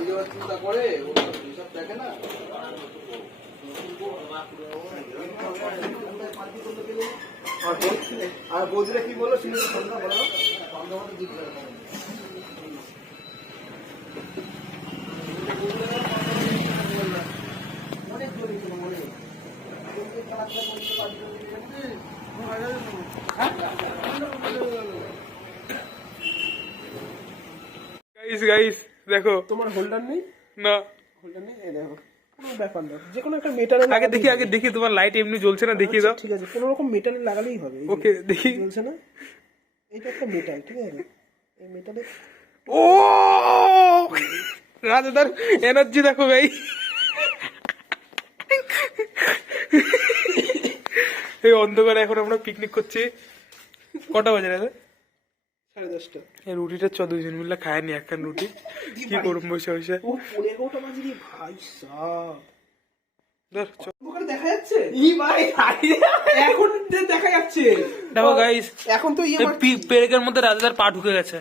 বাড়ি যাওয়ার চিন্তা করে, ও সব দেখে না। আর বৌদিরা কি বললো শুনে সন্ধ্যা বলো অনেক জোরে মনে গাইস দেখো তোমার হোল্ডার নেই? না হোল্ডার নেই, এই দেখো কোনো ব্যাপার না, যে কোনো একটা মেটালে আগে দেখি তোমার লাইট এমনি জ্বলছে না, দেখিয়ে দাও। ঠিক আছে, কোনো রকম মেটালে লাগালেই হবে। ওকে দেখি। জ্বলছে না, এইটা একটা মেটাল, ঠিক আছে? এই মেটালে ও রাজাদার এনার্জি দেখো ভাই। এই অন্ধকারে এখন আমরা পিকনিক করছি। কটা বাজে রাজা? 10:30। এই রুটিটা দুজন মিলে খায়নি, একখান রুটি কি করবো বসে বসে। ও 11টা বাজে রে ভাই সাব। ধর ওখানে দেখা যাচ্ছে ই ভাই, এখন দেখা যাচ্ছে। দেখো গাইস, এখন তো পেরেকের মধ্যে রাজাদার পা ঢুকে গেছে।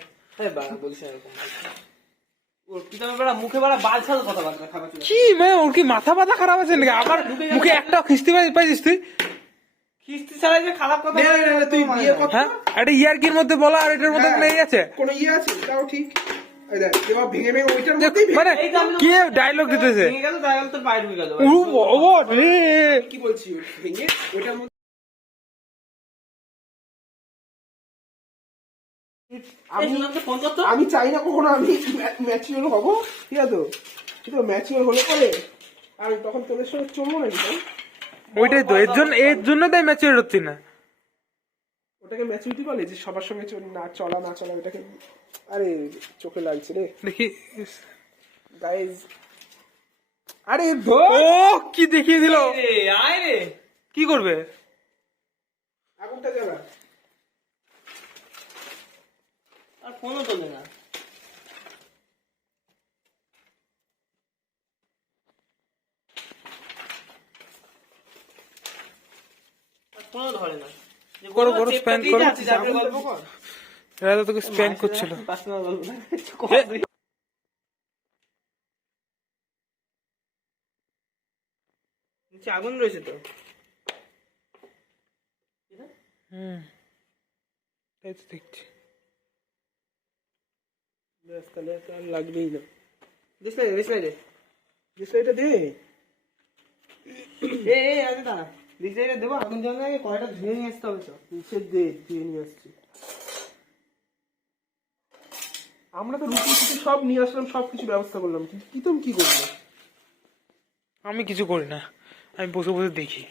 কি মানে ওর কি মাথা ব্যথা খারাপ আছে নাকি? আমার মুখে একটা খিস্তি পাইছিস তুই? কিস্তি ছাড়াই যে খারাপ কথা তুই বিয়ে কর। হ্যাঁ, একটা ইয়ার্কির মধ্যে বলা আর এটার মধ্যে কোনো এই আছে? কোনো ইয়ে আছে তাও ঠিক। এই দেখ এবার ভেঙে ওইটার মধ্যেই মানে কি ডায়লগ দিতেছে? ভেঙে গেল, ডায়াল তোর বাইরে ঢুকে গেল। কি বলছি, ভেঙে ওইটার মধ্যে আমি চাই না কখনো আমি ম্যাচিওর হবো, ঠিক আছে? ঠিক আছে, ম্যাচিওর হলে পরে আর তখন তোদের সঙ্গে চলবো না কি? ওইটাই তো, এর জন্য তাই ম্যাচিওর হচ্ছি না। ওটাকে ম্যাচুরিটি বলে, যে সবার সঙ্গে না চলা ওটাকে। আরে চোখে লাগছে রে দেখি গাইজ। আরে ও কি দেখিয়ে দিল। আয় রে, কি করবে? আগুনটা জ্বালা। আর ফোনও তোলে না। ফোনও ধরে না। করো স্প্যান করো। গল্প কর। রাজা তোকে স্প্যান করছিল। পার্সোনাল গল্প নিচে আগুন রয়েছে তো। তাই তো দেখছি। তাহলে তো আর লাগবেই না। ডিসলাইটে দে। আছে দাঁড়া, ডিসলাইটে দেবো। আগুন জ্বালানোর আগে কয়টা ধুয়ে নিয়ে আসতে হবে তো। দিয়ে নিয়ে আসছি। আমরা তো রুটি সব নিয়ে আসলাম, সব কিছু ব্যবস্থা করলাম, কি তুমি কি করলে? আমি কিছু করি না, আমি বসে বসে দেখি,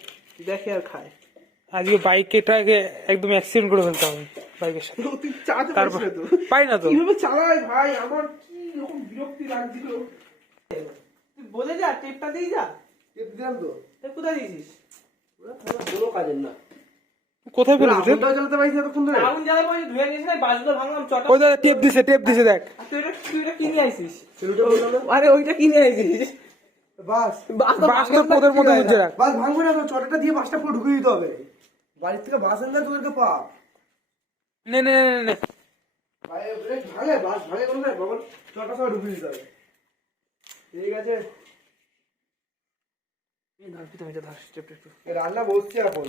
দেখে আর খায়। আজকে বাইকটাকে একদম অ্যাক্সিডেন্ট করে ফেলতে হবে বাইকের সাথে। তুই চালাতে তারপর পারছিস না তো? পাই না তো। কিভাবে চালাই ভাই, আমার কি রকম বিরক্তি লাগছিল। তুই বলে যা, টেপটা দিয়ে যা। টেপ দিলাম তো। টেপ কোথায় দিয়েছিস? কোনো কাজের না। কোথায় ফেলেছিস? আগুনটাও জ্বালাতে পারিস না তখন ধরে। আগুন জ্বালাবো ধুয়ে নিয়েছিস না, বাজলো ভাঙলাম চটা। ওই দাদা টেপ দিছে দেখ। তুই এটা কিনে আইছিস? সেটা বললাম না। আরে ওইটা কিনে আইছিস। বাস বাসটার পোদের মধ্যে বুঝে রাখ। বাস ভাঙবে না তো, চটাটা দিয়ে বাসটা পুরো ঢুকিয়ে দিতে হবে। বাড়ির থেকে বাস এনে তোদেরকে পা নে ভাঙে, বাস ভাঙে কোনো না বাবা, চটা সব ঢুকিয়ে দিতে হবে। ঠিক আছে, রান্না বসছে এখন।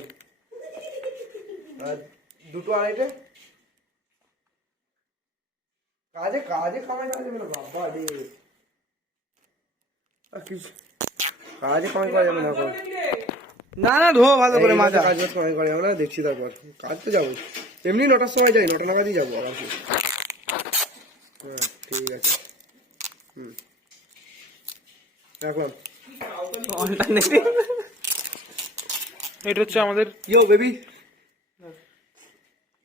2টো 2:30 কাজে কামাই করা যাবে না বাবা রে। কাজে কামাই করা যাবে না এখন। না ধো ভালো করে মাজা। কাজ কামাই করে আমরা দেখছি, তারপর কাজ তো যাবো। এমনি 9টার সময় যাই, 9টা নাগাদই যাবো আরামসে। হ্যাঁ ঠিক আছে, রাখলাম। এটা হচ্ছে আমাদের ইয়ো বেবি,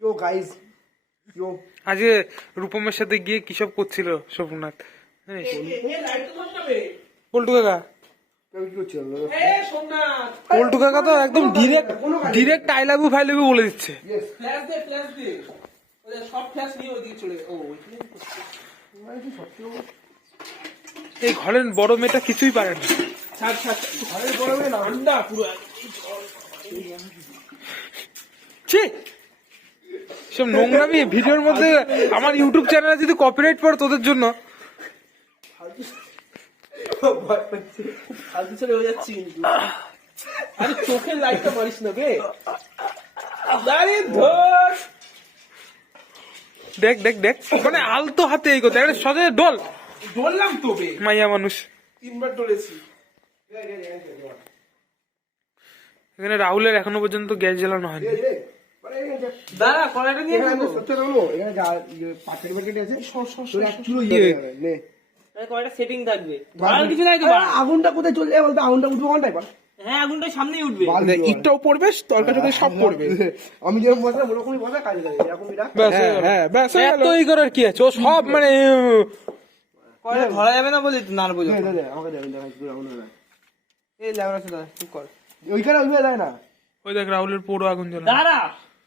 ইয়ো গাইজ, ইয়ো। আজকে রূপমের সাথে গিয়ে কি সব করছিল শোভনাথ জানিস? পল্টু কাকা, পল্টু কাকা তো একদম ডিরেক্ট আই লাভ ইউ বলে দিচ্ছে। এই ঘরের বড় মেয়েটা কিছুই পারে না। সব নোংরামি ভিডিওর মধ্যে। আমার ইউটিউব চ্যানেলে যদি কপিরাইট পড়ে তোদের জন্য। ফালতু ছেলে হয়ে যাচ্ছি কিন্তু। আরে চোখের লাইটটা মারিস না বে। আরে ধর। দেখ দেখ দেখ মানে আলতো হাতে এই কথা একটা সজে ডল বললাম তো বে। মাইয়া মানুষ। 3 বার ডলেছি। এখানে রাহুলের এখনো পর্যন্ত গ্যাস জ্বালানো হয়নি। দাঁড়া কড়াইটা নিয়ে নেবো। এখানে যা পাটের প্যাকেট আছে তোর 1 কিলো ইয়ে হবে, নে। কড়াইটা সেটিং থাকবে। আর কিছু নাই তো বা। আগুনটা কোথায় চলে যাবে বলতো? আগুনটা উঠবে কোনটাই পার? হ্যাঁ আগুনটা সামনেই উঠবে। ইটটাও পড়বে তরকারি সব পড়বে। আমি যেরকম বসা ওরকমই বসা কাজে লাগে এরকম এটা। হ্যাঁ ব্যাস এত ই করার কি আছে ও সব মানে কড়াইটা ধরা যাবে না বলে নাড়বো দে, যখন। দে, দে, আমাকে দে, আমি দেখাচ্ছি তোর আগুন হবে। এই ল্যাবরা আছে দাদা চুপ কর। ওইখানে উঠবে দেয় না। ওই দেখ রাহুলের পুরো আগুন জ্বলে দাঁড়া।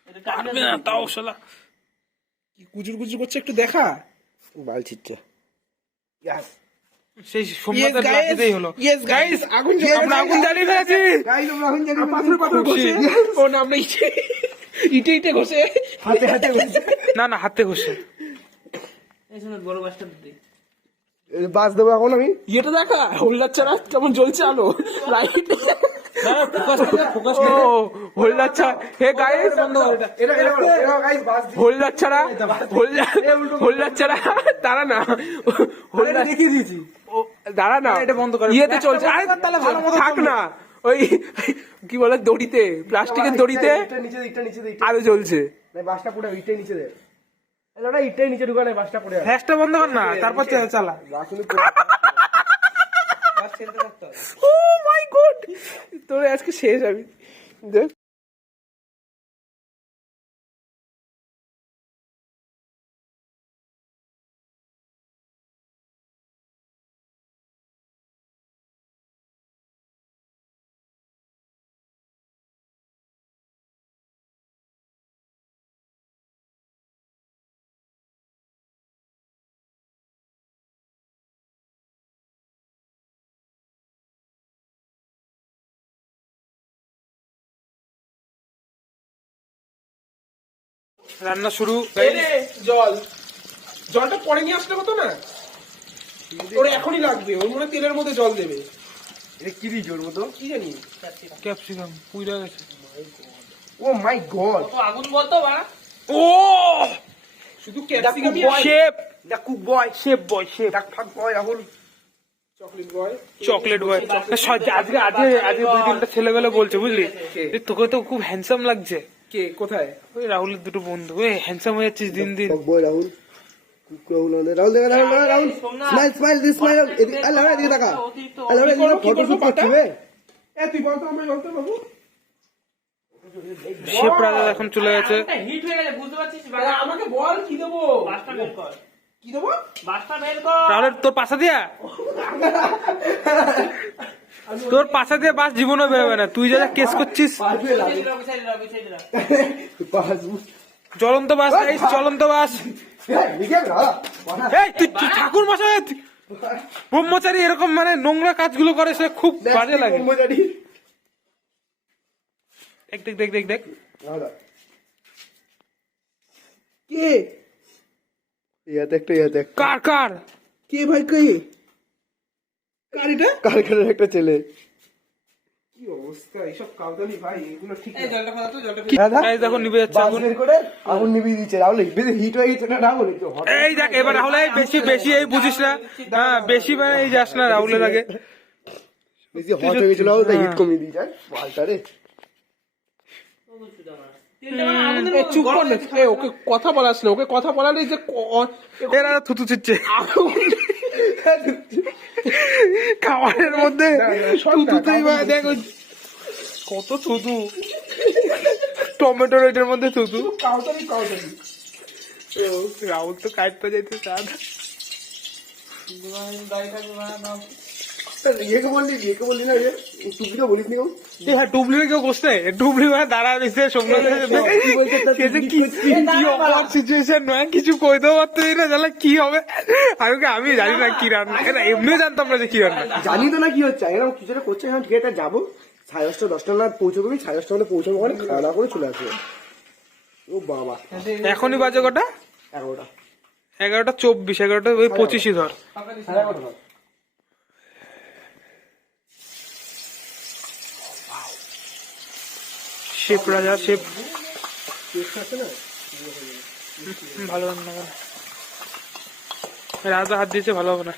এটা কাটবে না। তাও শালা কি কুজুর কুজুর করছে একটু দেখা। বাল ছিটছে। ইয়াস সেই সোমনাথের লাঠিতেই হলো ইয়েস গাইস আগুন আমরা আগুন জ্বালিয়ে ফেলেছি গাইস আমরা এখন জানি পাথর পাথর খুশি। ঘষে ও না আমরা ইটে ইটে ঘষে হাতে হাতে বসে। না না হাতে ঘষে এই শোনো বড় বাসটা দিতে। বাস দেবো এখন আমি। ইয়েটা দেখা হোল্ডার ছাড়া কেমন জ্বলছে আলো লাইট। ও হোল্ডার ছাড়া হে গাইস এটা গাইস বাস হোল্ডার ছাড়া হোল্ডার ছাড়া দাঁড়া না হোল্ডার দেখিয়ে দিয়েছি। ও দাঁড়া না এটা বন্ধ করো। ইয়েতে চলছে আরে তাহলে ভালো মতো থাক না ওই কি বলে দড়িতে প্লাস্টিকের দড়িতে ইটটা নিচে দে, ইটটা নিচে দে, আলো জ্বলছে না বাসটা পুরো ইটটাই নিচে দে। এটা ইটটাই নিচে ঢুকা না বাসটা পড়ে আছে। ফ্যাসটা বন্ধ কর না তারপর চালা বাস কিন্তু বাস খেলতে থাকতে হবে। ও মাই গড তোর আজকে শেষ আমি দেখ রান্না শুরু জল জলটা পরে নিয়ে আসলে কত না ওর এখনই লাগবে ওর মনে হয় তেলের মধ্যে জল দেবে এটা কি দিয়ে জোর মতো কি জানি ক্যাপসিকাম পুইরা গেছে ও মাই গড। তো আগুন বলতো বা। ও শুধু ক্যাপসিকামই chef the cook boy, chef boy chef ডাক ফাক boy Rahul. Chocolate boy chocolate boy আজকে আজকে আজকে 2-3টা ছেলেবেলা বলছে বুঝলি যে তোকে তো খুব হ্যান্ডসাম লাগছে কে কোথায় ওই রাহুলের দুটো বন্ধু ওই হ্যান্ডসাম হয়ে যাচ্ছিস দিন দিন ফুক বয় রাহুল। কুক রাহুল রাহুল দেখা Rahul Rahul smile smile this smile এদিকে আল্লাহ এদিকে তাকা আল্লাহ এদিকে ফটো শুট করতে হবে। এ তুই বল তো আমরা বলতে বাবু শেপ রাজা এখন চলে গেছে হিট হয়ে গেছে বুঝতে পারছিস? আমাকে বল কি দেবো বাসটা বের কর। কি দেবো বাসটা বের কর। রাহুলের তোর পাশা দিয়া তোর পাশা দিয়ে বাস জীবনও বেরোবে না তুই যা যা কেস করছিস বাস জ্বলন্ত বাস গাইস জ্বলন্ত বাস লিখে না এই তুই ঠাকুর মশাই ব্রহ্মচারী এরকম মানে নোংরা কাজগুলো করে সে খুব বাজে লাগে মজারি। দেখ দেখ দেখ দেখ দেখ কে ইয়াতে একটা ইয়াতে একটা কার কার কে ভাই কে কার এটা কারখানার একটা ছেলে। কি অবস্থা এইসব কাউদানি ভাই এগুলো ঠিক না। জলটা খাওয়া তো জলটা গাইস দেখো নিভে যাচ্ছে বাস আগুন বের করে আগুন নিভিয়ে দিচ্ছে রাহুল। বেশি হিট হয়ে গেছে না রাহুল একটু hot এই দেখ এবার রাহুল এই বেশি বেশি এই বুঝিস না হ্যাঁ বেশি মানে এই যাস না রাহুলের আগে বেশি হট হয়ে গেছিল রাহুল তাই হিট কমিয়ে দিয়ে যায় বালটা রে। এ চুপ কর না এ ওকে কথা বলাস না ওকে কথা বলালে যে এরা থুতু ছিচ্ছে খাবারের মধ্যে থুতুতেই বা দেখ ওই কত থুতু টমেটোর এটার মধ্যে থুতু কাউদানি রাহুল তো কাটতে যাইতে চান ইয়েকে বললি না রে টুপিটা বলিস নি কেউ? এ ভাই ডুবলি কেউ বসতে ডুবলি ভাই দাঁড়া দিছে কি অপরাধ সিচুয়েশন নয় কিছু কইতেও পারতেছি না জানলে কি হবে আমি জানি না কি রান্না এটা এমনিও জানতাম না যে কি রান্না জানি তো না কি হচ্ছে এরকম কিছু একটা করছে এখন ঠিক আছে যাবো 10:30 না পৌঁছবো 10:30 পৌঁছবো ওখানে খাওয়া দাওয়া করে চলে আসবো। ও বাবা এখনই বাজে কটা 11টা 11:24 11:25 ধর শেফ রাজা শেফ টেস্ট আছে না? ভালো রান্না করে। রাজা হাত দিয়েছে, ভালো হবে না।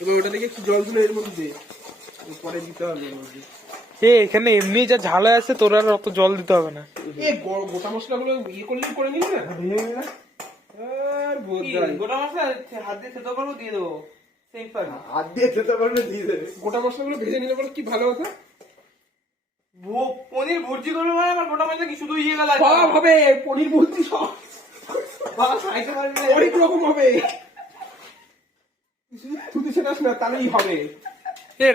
এবার ওটা থেকে একটু জল দিলে এর মধ্যে দে, পরে দিতে হবে এর মধ্যে। এখানে এমনি যা ঝাল আছে, তোর আর অত জল দিতে হবে না। গোটা মশলাগুলো ইয়ে করলেই করে নিবি না? আর বোঝাই গোটা মশলা হাত দিয়ে খেতে পারবো, দিয়ে দেবো। সিম্পল। হাত দিয়ে খেতে পারবে, দিয়ে দেবে। গোটা মশলাগুলো ভেজে নিলে পরে কি ভালো হতো। পনির ভুর্জি করবে মানে আমার গোটা মশলা কি শুধু ইয়ে গেল? সব হবে, পনির ভুর্জি সব অনেক রকম হবে। তুই সেটাস না, তাহলেই হবে।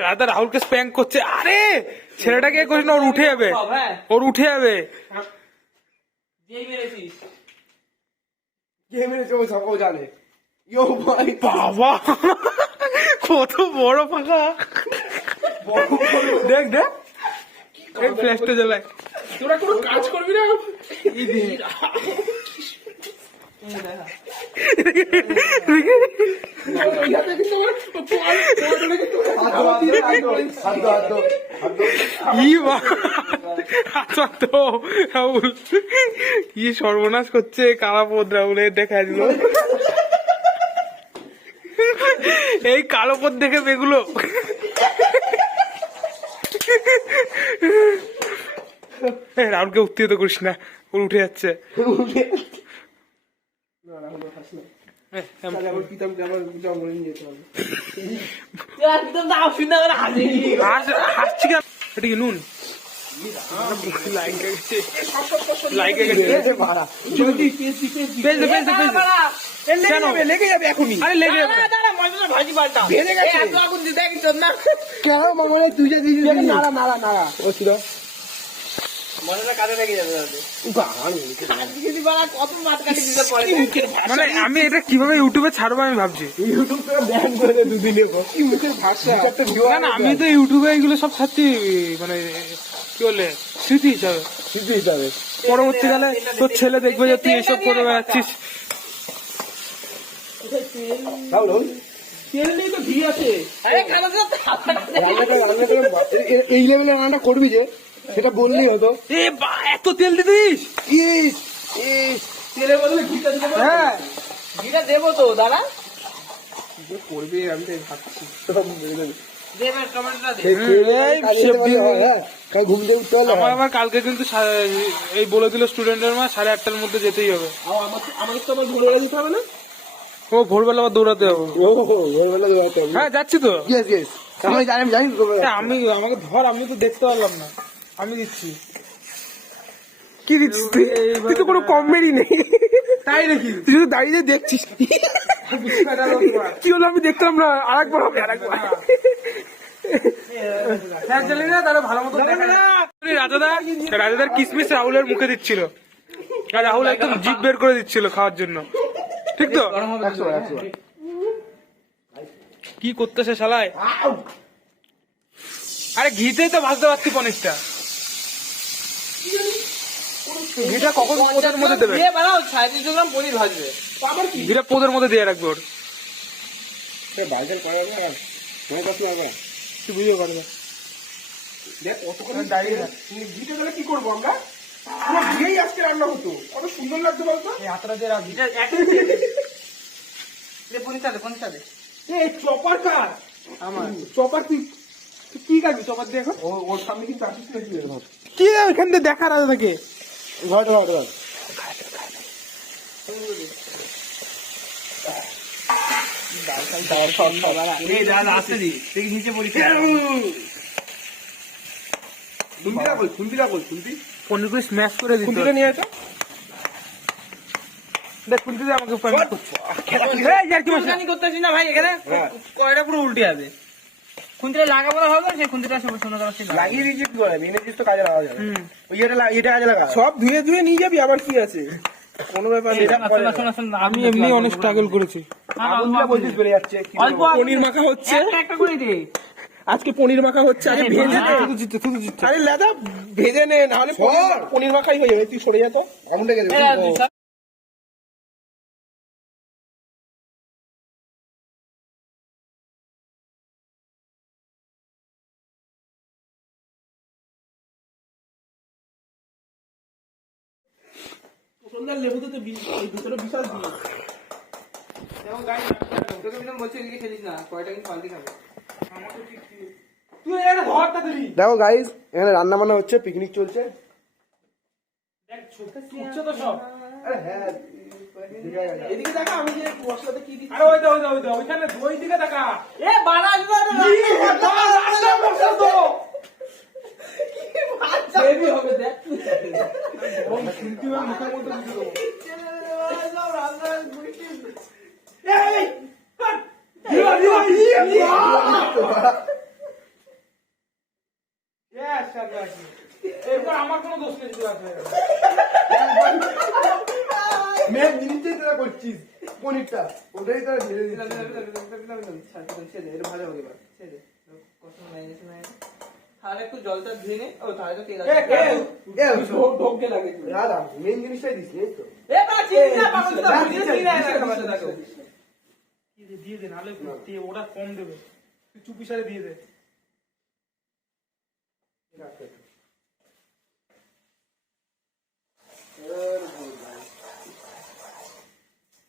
রাজা রাহুলকে স্প্যাঙ্ক করছে। আরে ছেলেটাকে এ করিস না, ওর উঠে যাবে, হ্যাঁ, ওর উঠে যাবে। যেই মেরেছিস। কে মেরেছে ও সব ও জানে। ইয়ো ভাই, বাবা কত বড় ফাঁকা। দেখ দেখ, এই ফ্ল্যাশটা জ্বালায়। তোরা কোনো কাজ করবি না। ওই হাতে কিন্তু আমার পোয়ালটা কিন্তু আমার দিয়ে হাত দাও, হাত দাও, হাত দাও। ই আচ্ছা তো রাহুল কি সর্বনাশ করছে কালা পদ রাহুলের, দেখা দিল এই কালো পদ দেখে বেগুলো। রাহুলকে উত্তেজিত করিস না, ওর উঠে যাচ্ছে। আমার পিতামকে আমার জঙ্গলে নিয়ে যেতে হবে। একদম দাও শুনে আমার হাসি। হাসছি কেন? এটা কি নুন? জলদি পেয়েছি পেয়েছি। লেগে যাবে এখনই। আরে লেগে যাবে না। ভাজি পাল্টা ভেঙে গেছে। এত আগুন দিয়ে দেখ তোর না কেন মামা তুই যে দিবি নাড়া নাড়া নাড়া ও ছিল মশলা কাটে রেখে যাবে তাহলে। যদি বাড়া কত মাছ কাটি দিতে পারে। মানে আমি এটা কিভাবে ইউটিউবে ছাড়বো আমি ভাবছি। ইউটিউব থেকে ব্যান করে দে দুদিনের পর। কি মুখের ভাষা। না না, আমি তো ইউটিউবে এগুলো সব ছাড়ছি, মানে কি বলে স্মৃতি হিসাবে। কিছু হিসাবে পরবর্তীকালে তোর ছেলে দেখবে যে তুই এসব করে বেড়াচ্ছিস। রাহুল তেল নেই তো ঘি আছে। আরে খানা তো এই লেভেলের রান্নাটা করবি যে, সেটা বললেই হতো। এত তেল দিতিস? ইস ইস তেলের বদলে ঘিটা দিতে পারবে? হ্যাঁ, ঘিটা দেবো তো দাদা। কি করবে আমি তাই ভাবছি। সব মেরে দেবে। দেবে টমেটোটা দে। ঘুম দিয়ে উঠতে হলো। আমার আবার কালকে কিন্তু এই বলে দিল স্টুডেন্টের মা 8:30টার মধ্যে যেতেই হবে। আমাকে তো আবার ভুলে দিতে হবে না? ও ভোরবেলা আবার দৌড়াতে হবে। ও ভোরবেলা দৌড়াতে হবে। হ্যাঁ যাচ্ছি তো। ইয়েস ইয়েস আমি জানি আমাকে ধর, আমি তো দেখতে পারলাম না। আমি দিচ্ছি। কি দিচ্ছিস তুই? তুই তো কোনো কমেডি নেই। তাই নাকি? তুই শুধু দাঁড়িয়ে দেখছিস। কি হলো আমি দেখতাম না। আরেকবার হবে, আরেকবার। রাজাদার কিসমিস রাহুলের মুখে দিচ্ছিল, আর রাহুল একদম জিভ বের করে দিচ্ছিল খাওয়ার জন্য। ঠিক তো? কি করতেছে শালায়? আরে ঘিতেই তো ভাজতে পারছি পনিরটা। ঘিটা কখন পোদের মধ্যে দেবে? দিয়ে বাড়াও 350 গ্রাম পনির ভাজবে। ঘিটা পোদের মধ্যে দিয়ে রাখবে ওর। বাইকেল করা যাবে আর মনে করতে হবে। তুই বুঝতে পারবে। দেখ কতক্ষণ দাঁড়িয়ে ঘিটা দিলে কি করবো আমরা? পুরো ঘিয়েই আজকে রান্না হতো, কত সুন্দর লাগতো বলতো। এটা এক দে পনিরটা দে। এই চপার কার? আমার চপার তুই কি কাটবি চপার দিয়ে এখন? ওর সামনে কিন্তু আসিস না তুই এরকম। কি ওইখান থেকে দেখার আগে থাকে। ঘরে এই দাদা আসতে দি দেখি নিচে পড়ি। খুন্তিটা বল খুন্তি। পনিরগুলো স্ম্যাশ করে দিতে খুন্তিটা নিয়ে আসো। দেখ খুন্তি দিয়ে আমাকে পয়েন্ট করছে। জানি করতেছি না ভাই, এখানে কয়টা পুরো উল্টে যাবে। খুন্তিটা লাগাবো না হবে, সেই খুন্তিটা শোনা করা ছিল। লাগিয়ে দিয়েছিস কি বলে এনেছিস তো কাজে লাগা যাবে। ওই এটা কাজে লাগা। সব ধুয়ে ধুয়ে নিয়ে যাবি, আবার কি আছে? কোনো ব্যাপার নেই। আমি এমনি অনেক স্ট্রাগল করেছি। আগুন দিয়ে বলছিস বেড়ে যাচ্ছে। অল্প পনির মাখা হচ্ছে, একটা করে দে। আজকে পনির মাখা হচ্ছে। আগে ভেজে নে। শুধু জিততে আরে লাদা ভেজে নে, নাহলে পনির মাখাই হয়ে যাবে। তুই সরে যা তো। কমন থেকে সন্ধ্যার লেবুতে তো এই ভিতরে বিশাল দিয়ে যেমন গাড়ি তোকে বিধান বলছে এদিকে খেলিস না কয়টা কিন্তু পাল্টি খাবে আমাকে ঠিক তুই এটা ধরটা দিবি দেখো গাইস এখানে রান্না বান্না হচ্ছে, পিকনিক চলছে। দেখ ছুটছে তো সব আরে হ্যাঁ এদিকে দেখা আমি যে মশলাতে কি দিচ্ছি আরে ওই দা ওইখানে ওই দিকে দেখা এ বাড়া আসবে বেবি হবে দেখ ওই শুনতি ওর মুখের মধ্যে দিয়ে দেবো এই কাট এরপর আমার কোনো দোষ নেই মেন জিনিসটাই তোরা করছিস, পনিরটা ওটাই তোরা ঢেলে দিচ্ছিস। এটা ভালো হবে এবার ছেড়ে কত মাইনাস তাহলে একটু জলটা ধুয়ে নে ও তাহলে তো তেল ঢোকে লাগে দাদা মেন জিনিসটাই দিচ্ছি, এই তো। এ বাবা চিনি না পাগল তো ভিডিও চিনি না দিয়ে দে নালে ওরা কম দেবে তুই চুপি সারে দিয়ে দে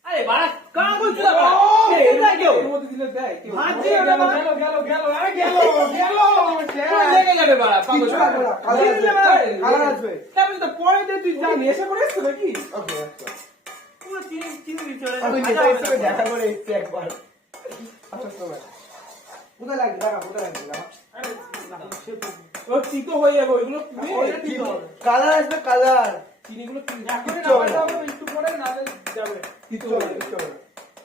আরে বাড়া কাম বলছিস বাবা এই লাগেও এর মধ্যে দিলে দেয় কেউ ভাজি ওটা বাবা গেল আরে গেল পুরো লেগে যাবে বাড়া পাগল কিচ্ছু আসবে না, কালার আসবে। তারপরে তো পরে দিয়ে তুই জানি এসে করে এসছো নাকি ওকে, আচ্ছা। পুরো চিনি চিনি চলে আমি নেতা হিসেবে দেখা করে এসছি একবার। আচ্ছা, সময়। কোথায় লাগবে? দাঁড়া, কোথায় লাগবে? দাঁড়া। আরে ও তিতো হয়ে যাবে ওইগুলো তিতো হবে কালার আসবে, কালার। চিনিগুলো কিচ্ছু এখন হবে না। একটু পরে নালে যাবে কিচ্ছু হবে না, কিচ্ছু হবে না।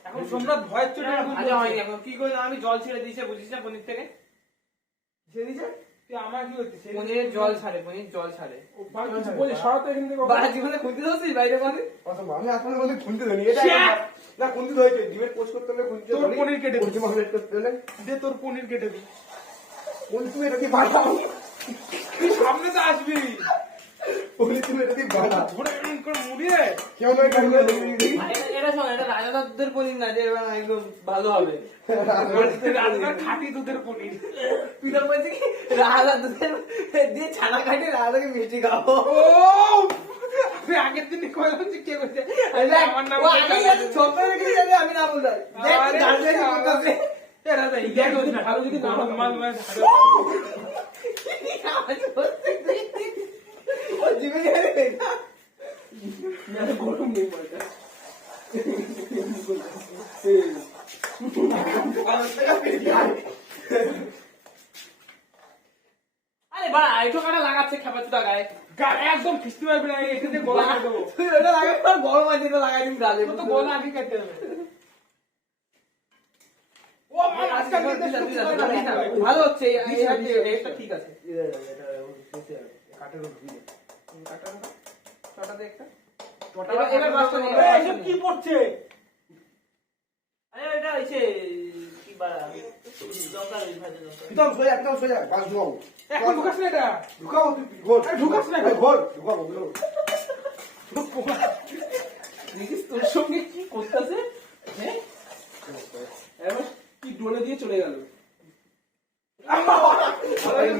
এখন সোমনাথ ভয়ের চোটে ভাজা হয়নি এখন কি করলাম আমি জল ছেড়ে দিয়েছি বুঝিস না পনির থেকে ছেড়ে দিয়েছে? তুই আমার কি করছিস পনিরের জল ছাড়ে পনির জল ছাড়ে ও ভাই কিছু বলি সরাতে এখান থেকে বাড়া জীবনে খুঁজতে দোসি বাইরে মানে অসম্ভব। আমি আপনাদের মধ্যে খুনতে ধরি। এটা Shit! না, খুনতে ধরেছে। ডিমের পোস্ট করতে হলে খুনতে তোর ধরি। পনির কেটে দিই। পোস্ট মামলেট করতে হলে দে তোর পনির কেটে দি বলি তুমি এটা দিয়ে বানাও। তুই সামনে তো আসবি বলি তুমি এটা দিয়ে বানাও। ঘুরে এমন করে মুড়িয়ে কেউ নয়, কেউ নয়, দেখি, দেখি। এটা শোন এটা রাজাদারদের পনির না যে এবার একদম ভালো হবে রাজনার খাঁটি দুধের পনির তুই তো বলছিস কি রাজাদারদের দিয়ে ছানা কাটে রাজাকে মিষ্টি খাবো ও আমি আগের দিন কইলাম যে কে বলছে আমার নাম ও আগে গেছে ছোট বেটি যাবে আমি না বলতাম দেখ জানলে কি করতেছে এ রাজা ইয়া কইছ না ভালো যদি না মাল ও জিমে যাবে গরম নেই বলটা আরে বাড়া আইটো কাটা লাগাচ্ছে খাবার চুদা গায়ে একদম খিস্তি মারবি না এখানে গলা কেটে দেবো তুই ওটা লাগাই তোর গরম আছে তো লাগাই দিন গালে তো গলা আগে কেটে দেবে ও আমার আজকাল ভালো হচ্ছে এটা ঠিক আছে কাঠের উপর দিয়ে। ছটাতে একটা এবার বাসটা নিয়ে এসব কি পড়ছে আরে এটা হইছে কি বাড়া দরকার এই ভাজা দরকার একদম সোজা, গাছ ঢুকাবো। এখন ঢুকাস না এটা ঢুকাবো, তুই ঘোর। আরে ঢুকাস না। ঘোর, ঢুকাবো, ঢুকাবো। দেখিস তোর সঙ্গে কি করতেছে এবার কি ডলে দিয়ে চলে গেল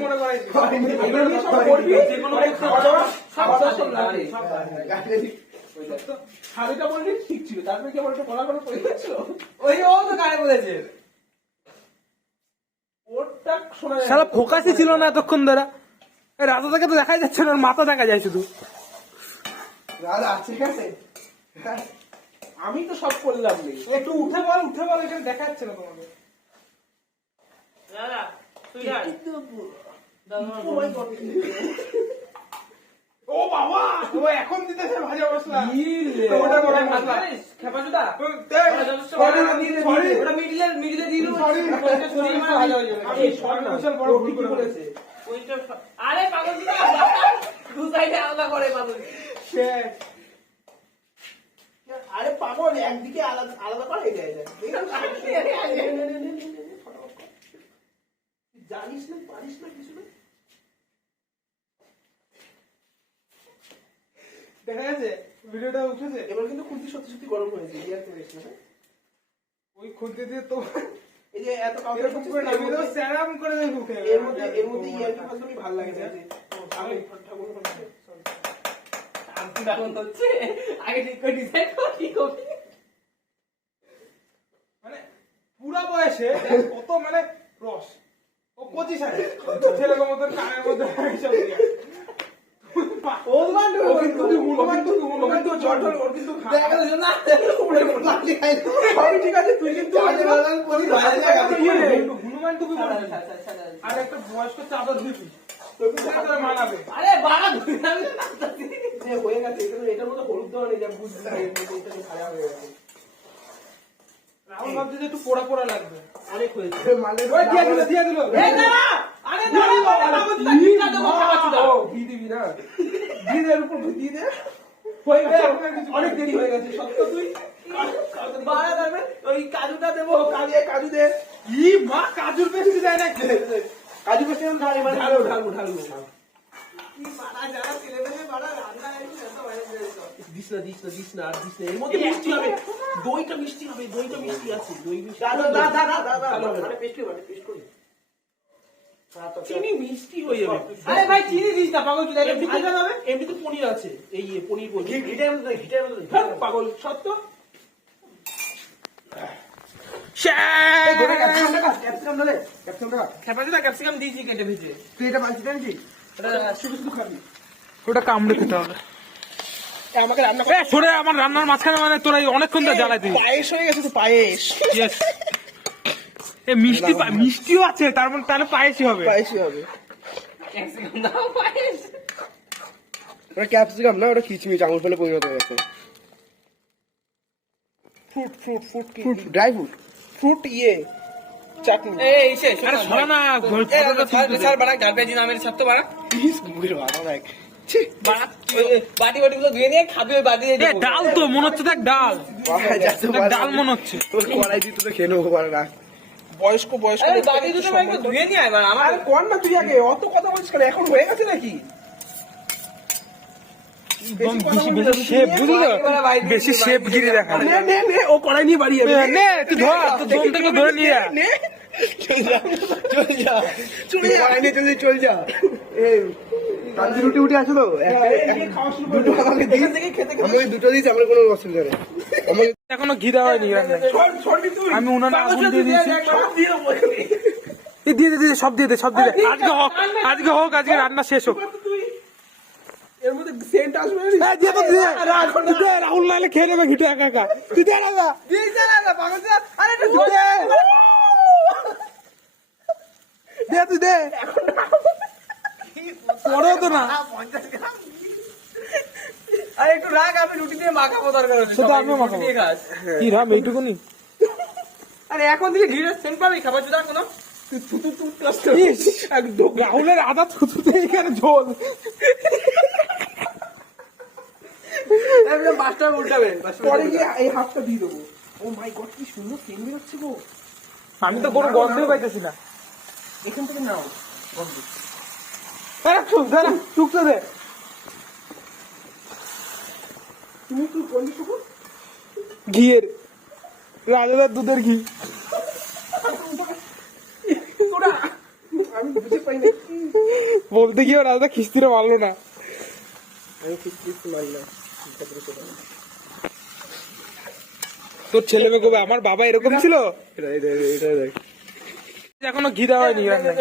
মনে করাইছি এগুলো নিয়ে সব করবি যেকোনো শাড়িটা বললি ঠিক ছিল তারপরে কি আমার একটা গলা করে পড়ে গেছিল ওই ও তো গায়ে বলেছে ওরটা শোনা যায় শালা ফোকাসই ছিল না এতক্ষণ ধরে রাজাটাকে তো দেখাই যাচ্ছে না, ওর মাথা দেখা যায় শুধু। দাদা, ঠিক আছে? আমি তো সব করলাম একটু উঠে বল এখানে দেখা যাচ্ছে না তোমাকে দাদা তুই যা ও বাবা ও এখন দিতেছে ভাজা মশলা ওটা বড় মাথা খেপা জুতা ওটা মিডিলে দিলু পয়সা ছড়িয়ে মারা ভালো হয়ে যাবে এই শর্ট বিশাল বড় ভুল করে বলেছে আরে পাগল জুতা দু সাইডে আলাদা করে পাগল আরে পাগল একদিকে আলাদা আলাদা করে দেয় জানিস না পারিস না কিছু না দেখা গেছে ভিডিওটা উঠেছে এবার কিন্তু খুন্তি সত্যি সত্যি গরম হয়েছে ইয়ার তো বেশ না ওই খুলতে দিয়ে তো এই যে এত কাউকে এরকম করে নামিয়ে দেবো স্যারাম করে দেবো উঠে এর মধ্যে ইয়ার কি ভালো লাগে না যে আমি ঠাকুর দারুণ হচ্ছে আগে ঠিক করে ডিসাইড কর কি করবি মানে পুরা বয়সে কত মানে রস ও 25 সালে ছেলের মতন কানের মধ্যে এইসব দিয়ে। ও কিন্তু হনুমান তো জল টল ওর কিন্তু দেখা গেল না সবই ঠিক আছে, তুই কিন্তু হনুমান টুপি পরবি। আর একটা বয়স্ক চাদর দিবি, তোকে তোরা মানাবে। আরে বাবা ধুই আমি নাচতাছি যে হয়ে গেছে এটার মধ্যে হলুদ দেওয়া নেই, যা বুঝতে পারি এটা খারাপ হয়ে গেছে। রাহুল ভাবছে যে একটু পোড়া পোড়া লাগবে। অনেক হয়েছে মালে ওই দিয়ে দিল এই না আরে দাঁড়া বাবা তুই কি কাজ করছিস ও ঘি দিবি না, ঘি এর উপর ঘি দিয়ে দে। হয়ে গেছে, অনেক দেরি হয়ে গেছে সত্য তুই বাড়া দেবে ওই কাজুটা দেবো কাজু দে, ই মা কাজুর পেস্ট দেয় না কাজু পেস্ট ঢালবো ঢালবো ঢালবো কি বাড়া যারা ছেলেমেয়ে বাড়া রান্না আছে এত বাইরে দিস না আর দিস না, এর মধ্যে মিষ্টি হবে, দইটা মিষ্টি হবে, দইটা মিষ্টি আছে, দই মিষ্টি মানে পেস্ট করি চিনি মিষ্টি হয়ে যাবে। আরে ভাই চিনি দিস না পাগল চুদা এমনিতে ভাজা হবে এমনিতে পনির আছে, এই পনির বলি পাগল সত্য। ক্যাপসিকাম ঢালে, ক্যাপসিকাম ঢালা, খেপাতে না ক্যাপসিকাম দিয়েছি কেটে ভেজে তুই এটা বালতি টানছি, এটা শুধু শুধু খাবি। ওটা কামড়ে খেতে হবে। আমাকে রান্না এ সরে আমার রান্নার মাঝখানে মানে তোরা অনেকক্ষণ ধরে জ্বালাই দিবি। পায়েস হয়ে গেছে তো, পায়েস Yes. এ মিষ্টিও আছে, তার মানে তাহলে পায়েসই হবে। পায়েসই হবে। ক্যাপসিকাম দাও পায়েস ওটা ক্যাপসিকাম না, ওটা কিচমিচ আঙুল ফেলে পরিণত হয়ে গেছে। Fruit dry fruit. ফ্রুট চাটনি। এই শেষ আরে সরা না, স্যার বাড়া গার্বেজ নামের সব তো বাড়া বাটি গুলো ধুয়ে নিয়ে খাবি ওই বাটি এ ডাল তো মনে হচ্ছে, দেখ ডাল ডাল মনে হচ্ছে। তোর কড়াই দিতে তো খেয়ে নেবো পারে না। বয়স্ক বাটি দুটো ভাই একটু ধুয়ে নিয়ে আয় বাড়া আমার আরে কর না তুই আগে, অত কথা বলছিস কেন, এখন হয়ে গেছে নাকি? বেশি শেপ বুঝলি তো, বেশি শেপ গিরি দেখা। নে ও কড়াই নিয়ে বাড়ি যাবে। নে তুই ধর, তোর দম থেকে ধরে নিয়ে আয়। নে কড়াই নিয়ে চল যা। এই কাঞ্জি রুটি উঠে আছে তো, দুটো আমাকে দিস, আমাকে দুটো দিস, আমার কোনো অসুবিধা নেই। আমাকে এখনো ঘি দেওয়া হয়নি রান্নায়। আমি উনানে আগুন দিয়ে দিয়েছি। এই দিয়ে দে সব দিয়ে দে। আজকে হোক আজকে রান্না শেষ হোক। এর মধ্যে সেন্ট আসবে না। এই দিয়ে তো দিয়ে দে, রাহুল নাহলে খেয়ে নেবে ঘিটা একা একা। তুই দে না দিয়েছে না পাগল চুদা আরে একটু দে তুই দে, পড়েও তো না। 50 গ্রাম আরে একটু রাখ আমি রুটি দিয়ে মাখাবো দরকার হচ্ছে সেটা আমিও মাখাবো। দিয়ে খাস কি রাম এইটুকুনি? আরে এখন থেকে ঘিরের সেন্ট পাবি খাবার চুদা কোনো ইস, একদম রাহুলের আদা থুতুতে এখানে ঝোল। বাসটা উল্টাবে পরে গিয়ে এই হাতটা দিয়ে দেবো। ও মাই গড, কি সুন্দর সেন্ট বেরোচ্ছে গো। আমি তো কোনো গন্ধই পাইতেছি না। এখান থেকে নাও গন্ধ। টুকতে দে। তুমি একটু গন্ধ শুকো। ঘিয়ের, রাজাদার দুধের ঘি। আমি বুঝতে পাই না, বলতে গিয়ে রাজাদা খিস্তিরে মারলো না। আমি ঠিক মারি না। তোর ছেলে মেয়ে কবে আমার বাবা এরকম ছিল? এটা দেখ। এখনো ঘি দেওয়া হয়নি রান্নায়।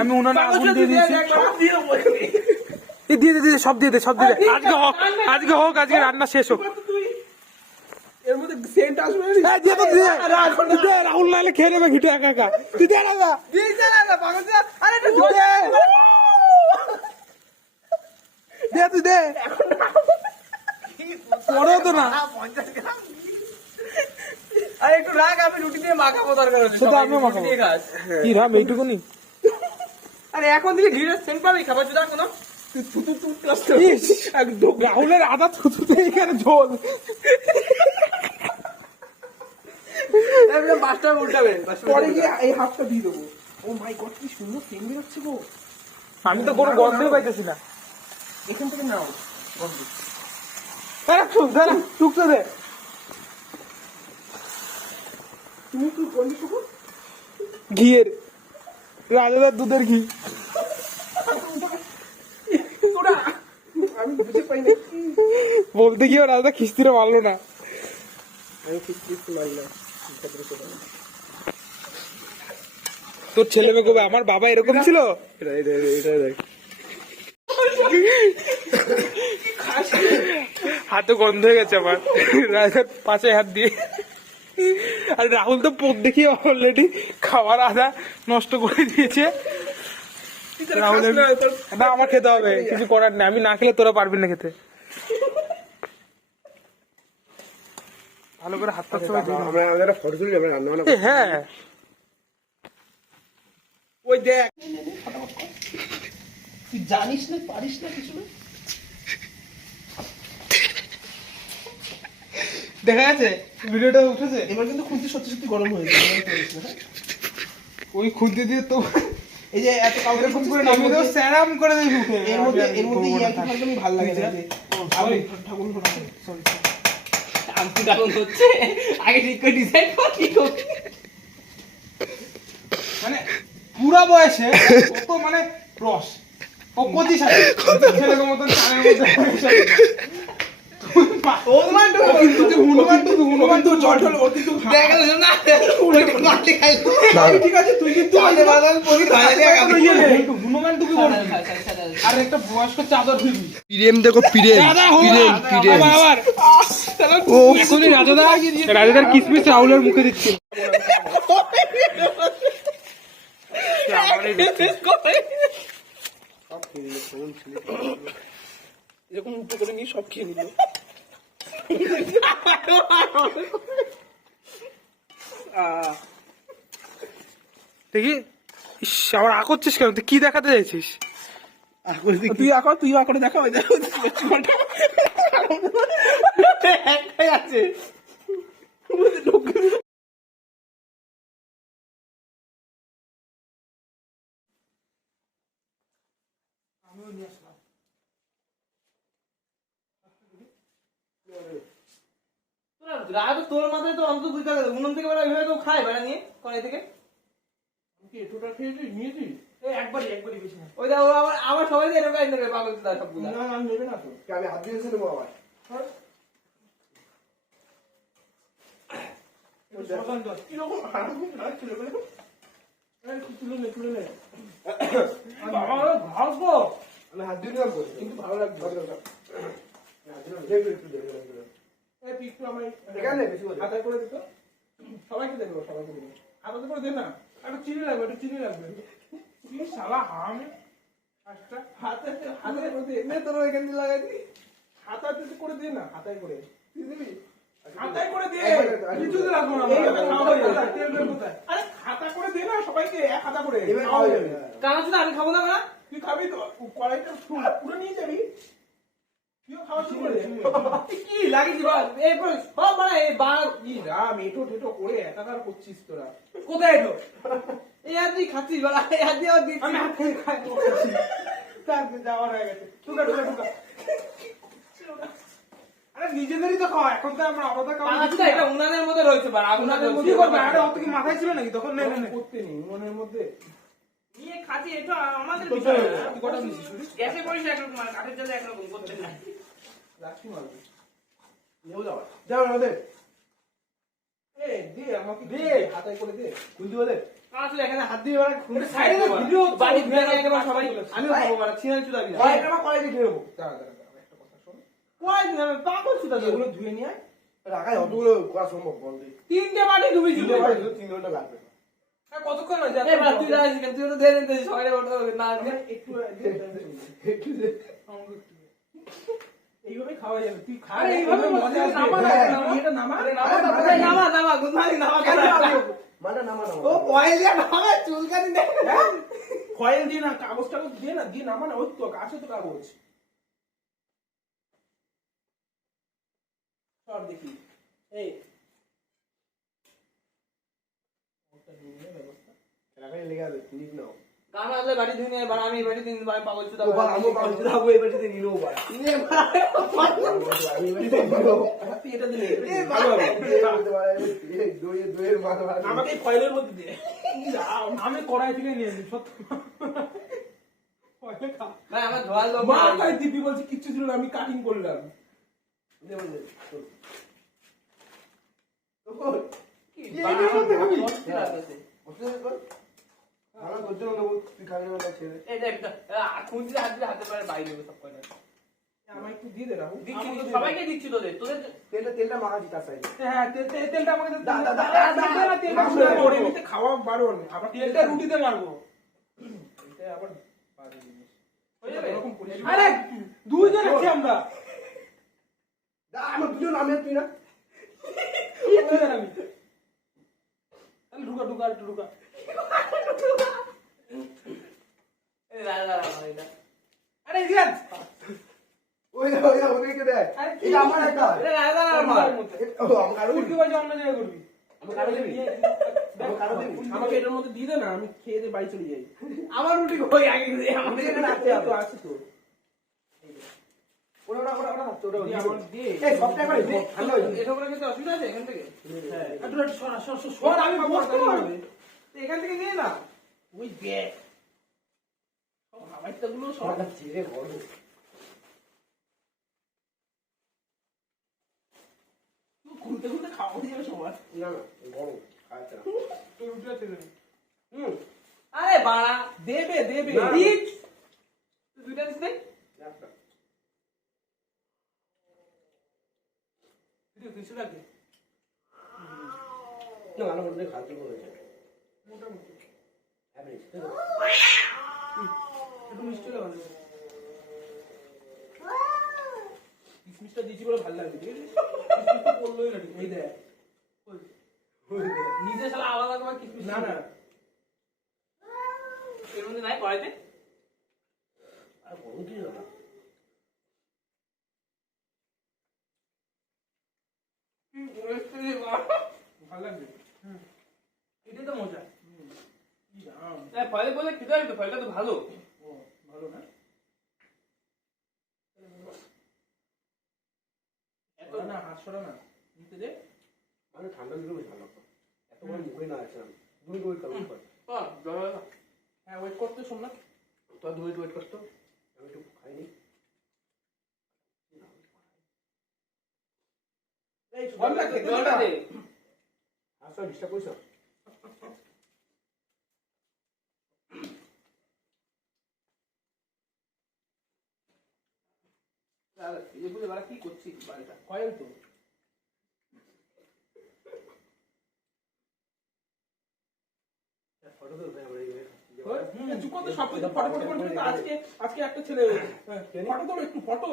আমি উনানে আগুন দিয়ে দিয়েছি। এই দিয়ে দে সব দিয়ে দে। আজকে হোক আজকে রান্না শেষ হোক। এর মধ্যে সেন্ট আসবে না। এই দিয়ে তো দিয়ে দে, রাহুল নাহলে খেয়ে নেবে ঘিটা একা একা। তুই দে না দিয়েছে না পাগল চুদা আরে একটু দে তুই দে, পড়েও তো না। 50 গ্রাম আরে একটু রাখ আমি রুটি দিয়ে মাখাবো দরকার হচ্ছে সেটা আমিও মাখাবো। দিয়ে খাস কি রাম এইটুকুনি? আরে এখন থেকে ঘিরের সেন্ট পাবি খাবার চুদা কোনো ইস, একদম রাহুলের আদা থুতুতে এখানে ঝোল। বাসটা উল্টাবে পরে গিয়ে এই হাতটা দিয়ে দেবো। ও মাই গড, কি সুন্দর সেন্ট বেরোচ্ছে গো। আমি তো কোনো গন্ধই পাইতেছি না। এখান থেকে নাও গন্ধ। টুকতে দে। তুমি একটু গন্ধ শুকো। ঘিয়ের, রাজাদার দুধের ঘি। আমি লজ্জা পাই না বলতে গিয়ে রাজা খিস্তিটা মারলো না। আমি কিস্তি মারলাম তোর ছেলে মেয়ে কবে আমার বাবা এরকম ছিল? হাতে গন্ধ হয়ে গেছে আমার রাজার পাশে হাত দিয়ে। আর রাহুল তো পোক দেখিয়ে অলরেডি খাওয়ার আধা নষ্ট করে দিয়েছে। রাহুল না আমার খেতে হবে, কিছু করার নেই, আমি না খেলে তোরা পারবি না খেতে। ভালো করে হাত পাততে হবে। আমরা ফটো তুলি, আমরা রান্না বান্না হ্যাঁ ওই দেখ তুই জানিস না পারিস না কিছু না দেখা যাচ্ছে ভিডিওটা উঠেছে। এবার কিন্তু খুন্তি সত্যি সত্যি গরম হয়ে যায় ওই খুন্তি দিয়ে তো এই যে এত কাউকে এরকম করে নামিয়ে দেবো, স্যারাম করে দেবে মুখে। এর মধ্যে ইয়ার্কি ফার্কি আমি ভালো লাগে না ঠাকুর সরি আন্টি কারণ হচ্ছে আগে ঠিক করে ডিসাইড কর কি করবি মানে পুরা বয়সে কত মানে রস ও কচি সাথে ছেলের মতন কানের মধ্যে হনুমান তো জল টল ও কিন্তু দেখা গেল না মারতে খাইলো ঠিক আছে তুই কিন্তু হনুমান টুকু করবি আর একটা বয়স্ক চাদর দিবি। পিরেম দেখো, পিরেম পিরেম পিরেম আবার ও এখনই রাজাদার কিসমিস রাহুলের মুখে দিচ্ছে। এরকম উল্টো করে নিয়ে সব খেয়ে নিল দেখি ইস, আবার আ করছিস কেন? তুই কি দেখাতে চাইছিস? তুই আঁকো তুই আঁকড়ে দেখা হয়ে যাবে একটাই আছে তোর মাথায় তো অন্তত বুঝতে হবে উনুন থেকে বেলা এইভাবে কেউ খায় বেড়া নিয়ে কড়াই থেকে টোটাল খেয়েছিস নিয়েছিস একবারই বেশি না ওই দেখো আমার সবাই এরকম আইন নেবে পাগল দাদা সবগুলো না আমি নেবে না তো আমি হাত দিয়ে নেবো আবার। কিরকম আরাম লাগছিল তুলে নে ভাববো আমি হাত দিয়ে নিলাম কিন্তু ভালো লাগবে একটু আমার এখানে বেশি করে। আদায় করে দিত সবাইকে দেবো আদায় করে দে না একটু চিনি লাগবে কি শালা হাম হাতে করে দে নে তোর এখানে লাগাই দি হাতাতে করে দে না হাতায় করে তুই দিবি হাতায় করে দে কিছু তো রাখবো না তেল বের কোথায় আরে হাতা করে দে না সবাইকে এক হাতা করে কারণ শুধু আমি খাবো না না তুই খাবি তো কড়াইটা পুরো নিয়ে যাবি তুইও খাওয়া শুরু করে কি লাগিয়েছি বল এরপর সব মানে এই বার কি রাম এটো ঠেটো করে একাকার করছিস তোরা কোথায় এলো এই আর তুই খাচ্ছিস বলা এই আর দিয়ে দিচ্ছি আমি হাত থেকে খাই তারপরে যাওয়ার হয়ে গেছে ঢুকা আরে নিজেদেরই তো খাওয়া, এখন তো আমরা আলাদা খাওয়া আচ্ছা এটা উনানের মধ্যে রয়েছে বার আগুনের মধ্যে কি করবে? আরে অত কি মাথায় ছিল নাকি তখন? করতে নেই মনের মধ্যে নিয়ে খাচ্ছি এটা আমাদের তুই বিষয় কটা নিছিস গ্যাসে করিস একরকম আর কাঠের জালে একরকম করতে না রাখি মারবি নেও যাও না দে, এ দে আমাকে দে হাতায় করে দে কুন্দি বলে আসলে এখানে হাত দিয়ে বাড়া খুঁড়ে সাইডে ভিডিও বাড়ি ধুয়ে নিয়ে একেবারে সবাই আমিও খাবো বাড়া ছিনাল চুদা দিলাম আমার কলাই দিয়ে দেবো। দাঁড়া একটা কথা শোন কয় দিন আমি পাগল চুদা দেবো এগুলো ধুয়ে নিয়ে আয় রাখায় অতগুলো করা সম্ভব বন্ধে। 3টে বাটি ডুবি ছিল 3 ঘন্টা লাগবে। কতক্ষণ হয়েছে? এই বাড়া তুই রাইস কেন তুই তো দিয়ে দিতে সবাই ওটা না একটু দে এইভাবে খাওয়া যাবে তুই খা আরে এইভাবে মজা আসবে নামা এটা নামা নামা গুড মর্নিং নামা মানে নামা ও কয়েল দিয়ে নামা চুলকানি দে কয়েল দিয়ে না কাগজ টাগজ দিয়ে না দিয়ে নামা না ওই তো আছে তো কাগজ সব দেখি এই রাখায় লেগে যাবে, নিক নাও। গান আসলে বাড়ি ধুয়ে নিয়ে বাড়া আমি বাড়ি দিন বাড়ি পাগল চুদা ও বা আমো পাউচ দাও এবারে দিতে নিলো বা। তুই এটা দিলে ভালো হবে দইয়ের মাথা আমাকে কয়েলের মধ্যে দে আমি কড়াই থেকে নিয়ে নিই সত্যি। ভাই আমার ধোয়ার লোক মা তাই দিবি বলছে কিচ্ছু ছিল না, আমি কাটিং করলাম। ভালো করছো না দেবো, তুই খাবি না ওটা ছেড়ে। এটা একটা খুঁজলে হাতে পারে বাইরে দেবে সব কয়টা। আমায় একটু দিয়ে দে রাহুল। দিচ্ছি দিচ্ছি, সবাইকে দিচ্ছি তোদের তোদের তেলটা মাখাচ্ছি তার সাইডে। হ্যাঁ, তেলটা আমাকে দে। দা, দা, দা, তেলটা ওর এমনিতে খাওয়া বারণ। আবার তেলটা রুটিতে মারবো। এটা আবার বাজে জিনিস। হয়ে যাবে? এরকম করিস না। আরে দুইজন আছি আমরা। দা, আমার দুজন, আমি আর তুই না। কি দুইজন আমি? তাহলে ঢুকা একটু ঢুকা। এই দাঁড়া এটা আরে জিয়াদ, ওই ওদেরকে দেয়। এটা আমার একটা। এটা দাঁড়া আমার ও, আমাকে আরো তুই দিবি? কি বলছিস অন্য জায়গায় করবি? আমাকে আরো দিবি? আমাকে আরো দিবি? আমাকে এটার মধ্যে দিয়ে দে না, আমি খেয়ে দিয়ে বাড়ি চলে যাই। আমার রুটি কই আগে দে আমি আমাকে এখানে আসতে তো হবে। আছে তো। ওরা হাঁটছে, ওটা দিয়ে আমার দিয়ে। এই, সবটা একবারে দে, ঠান্ডা হয়ে যাবে। এসব করে খেতে অসুবিধা আছে এখান থেকে? হ্যাঁ, একটু সর, আমি বসতে পারবো। তো এখান থেকে নিয়ে না ওই দেখ। সব হাওয়াইটাগুলো সব সবটা ছেড়ে বড়। ঘুরতে ঘুরতে খাওয়া হয়ে যাবে সবার। না, না, বড়। আচ্ছা। তোর রুটিটা ছেড়ে দে। আরে বাড়া দেবে দেবে। না। দিক দুইটা দিতে একটা। কিছু লাগে না, আমার মধ্যে খাদ্য করেছে। মোটামুটি Average, ঠিক আছে? একটু মিষ্টি লাগানো। কিশমিশটা দিয়েছি বলে ভালো লাগছে, ঠিক আছে? কিশমিশটা পড়লোই না ঠিক। এই দেখ। নিজে শালা আলাদা করে কিছু না না, এর মধ্যে নাই কড়াইতে আর বড় কি না? ভালো লাগছে। এটাই তো মজা। কি দাম। ফলে বলে খেতে হবে তো ফলটা তো ভালো ও, ভালো না? এত এত না, হাত সরা না। নিতে দে। আমি ঠান্ডা দিলে বেশ ভালো লাগতো। এত বড় মুখে না আছে আমি। 2 মিনিট ওয়েট করবো। হ্যাঁ, ওয়েট করতে শোন না। তো 2 মিনিট ওয়েট করতো। আমি একটু খাইনি। এই জলটা দে জলটা দে আচ্ছা, ডিস্টার্ব করিস না। এগুলো এবার কি করছি বাড়িটা কয়েল তো। ফটো তো ভাই আমরা এইভাবে খাচ্ছি। চুপ করতে সব কিছু ফটো ফটো ফটো ফটো। আজকে একটা ছেলে ফটো তোলো, একটু ফটো।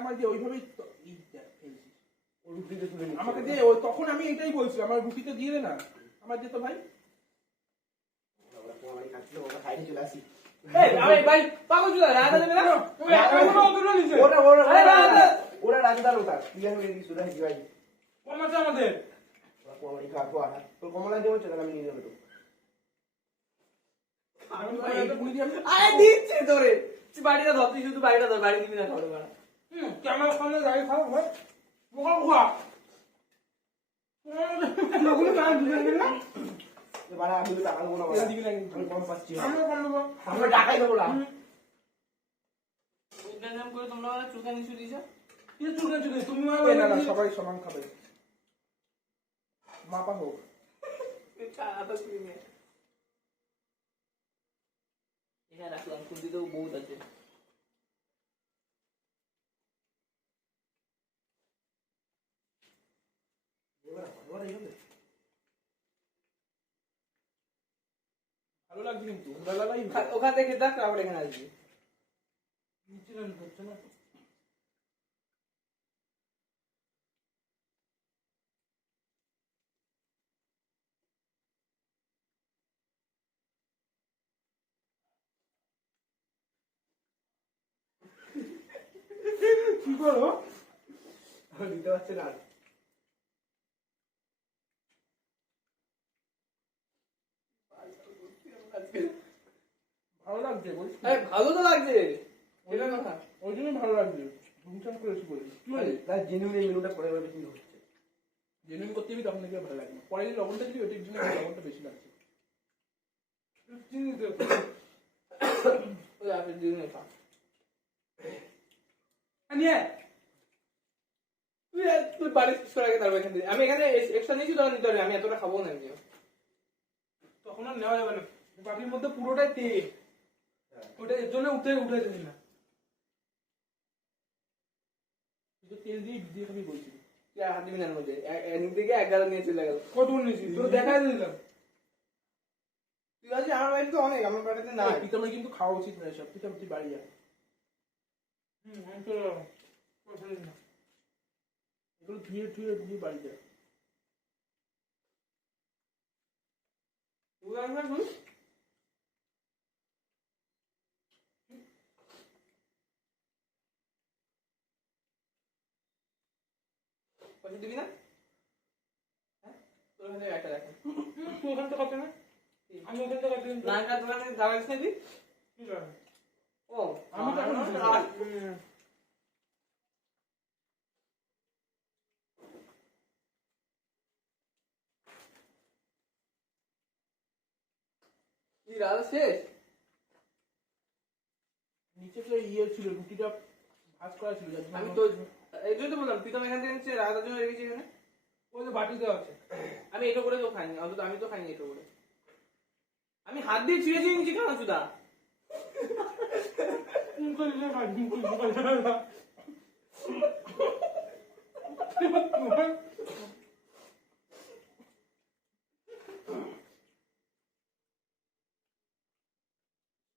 আমার যে ওইভাবেই এই দেখ ফেলছিস। ওর রুটিতে তুলে নিচ্ছি। আমাকে দে, ওই তখন আমি এটাই বলছি, আমার রুটিতে দিয়ে দে না। আমার দে তো ভাই। ওরা তোমার বাড়ি খাচ্ছিল, ওরা সাইডে চলে আসি। এই আমি ভাই পাগল চলে রাধা দেবে না ওরা রাজদার ওটা। তুই আমি এদিকে চলে আসি ভাই। কম আছে আমাদের। ওরা তোমার বাড়ি খাবো আর তোর কমলা দেবো, চলে আমি নিয়ে যাবো তো। আমি ভাই এই বুঝি আমি। আরে দিচ্ছে তোরে বাড়িটা ধরতে শুধু বাড়িটা ধর বাড়ি দিবি না খাওয়া দাওয়া ক্যামেরার সামনে দাঁড়িয়ে খাও ভাই। বোকা বোকা। লোকগুলো কাজ দিবেন না। বাড়া আমি তো টাকা দেবো না। এটা দিবি না কিন্তু। আমি কম পাচ্ছি। আমরা কম দেবো। আমরা টাকাই দেবো না। উদ্যান করে তোমরা চুকা নিচু দিছো কিছু চুলকে চুলকে তুমি না না, সবাই সমান খাবে। মাপা হোক। এখানে রাখলাম খুন্তিতেও বহুত আছে ভালো লাগছে কিন্তু লালাই ওখান থেকে দেখ তারপর এখানে আসবি নিচে না হচ্ছে না। কি করো? দিতে পারছে না। ভালো লাগছে বলছি। ভালো তো লাগছে এটা কথা ওই জন্যই ভালো লাগছে। ধুমচান করেছি বলি। কি বলি? তার জেনুইন এই মেনুটা পরে বেশি হচ্ছে। জেনুইন করতে যাবি তখন দেখবে ভালো লাগবে। পরে যদি লবণটা দিবি ওইটার জন্য লবণটা বেশি লাগছে। চিনি দিতে হবে। ওই আপেল দিয়ে নে খা। নিয়ে তুই বাড়ি শেষ করে আগে তারপর এখান থেকে আমি এখানে এক্সট্রা নিয়েছি তখন নিতে পারবি, আমি এতটা খাবো না এমনিও। তখন আর নেওয়া যাবে না, বাটির মধ্যে পুরোটাই তেল, ওটা এর জন্য উঠে যাবে না। তুই তেল দিয়ে দিয়ে খাবি বলছিস, তুই আর হাত দিবি না এর মধ্যে, এদিক থেকে 11 নিয়ে চলে গেল। কতক্ষণ নিয়েছিস তোর দেখাই দিলাম। তুই আছিস আমার বাড়িতে তো অনেক, আমার বাড়িতে না। প্রীতমের কিন্তু খাওয়া উচিত নয় সব, প্রীতম তুই বাড়ি যা। আমি তো পয়সা দিই না, এগুলো ধুয়ে ধুয়ে বাড়ি যা। তুই আসবে তুই পয়সা দিবি না? হ্যাঁ তোর ওখানে একটা রাখ। তুই ওখান থেকে কাটে না, আমি ওখান থেকে কাটে না কাট দোকানে দাঁড়াইস না তুই? ঠিক আছে। ও আমি তো এখন কি রাত শেষ? নিচে তো ইয়ে ছিল, রুটিটা ভাজ করা ছিল, যার জন্য আমি তো এই জন্য তো বললাম প্রীতম এখান থেকে নিচ্ছে, রাতের জন্য রেখেছি এখানে। ওই যে বাটি দেওয়া আছে। আমি এটা করে তো খাইনি, অন্তত আমি তো খাইনি এটা করে। আমি হাত দিয়ে ছিঁড়ে ছিঁড়ে নিচ্ছি কেন সুদা?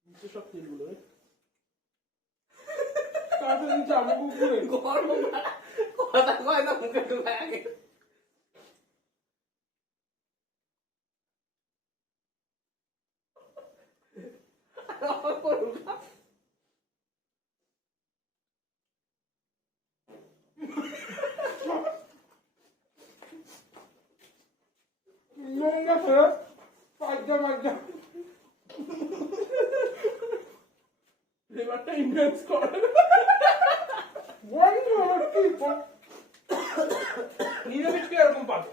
নিচে সব তেলগুলো তারপরে নিচে আমাকে উপরে গরম না, কথা কয় না মুখে ঢুকায় আগে। আমার করুন না। নোংরা করে পাঁচটা ফ্লেভারটা ইনভেন্স করে নিরামিষকে এরকম পাবে।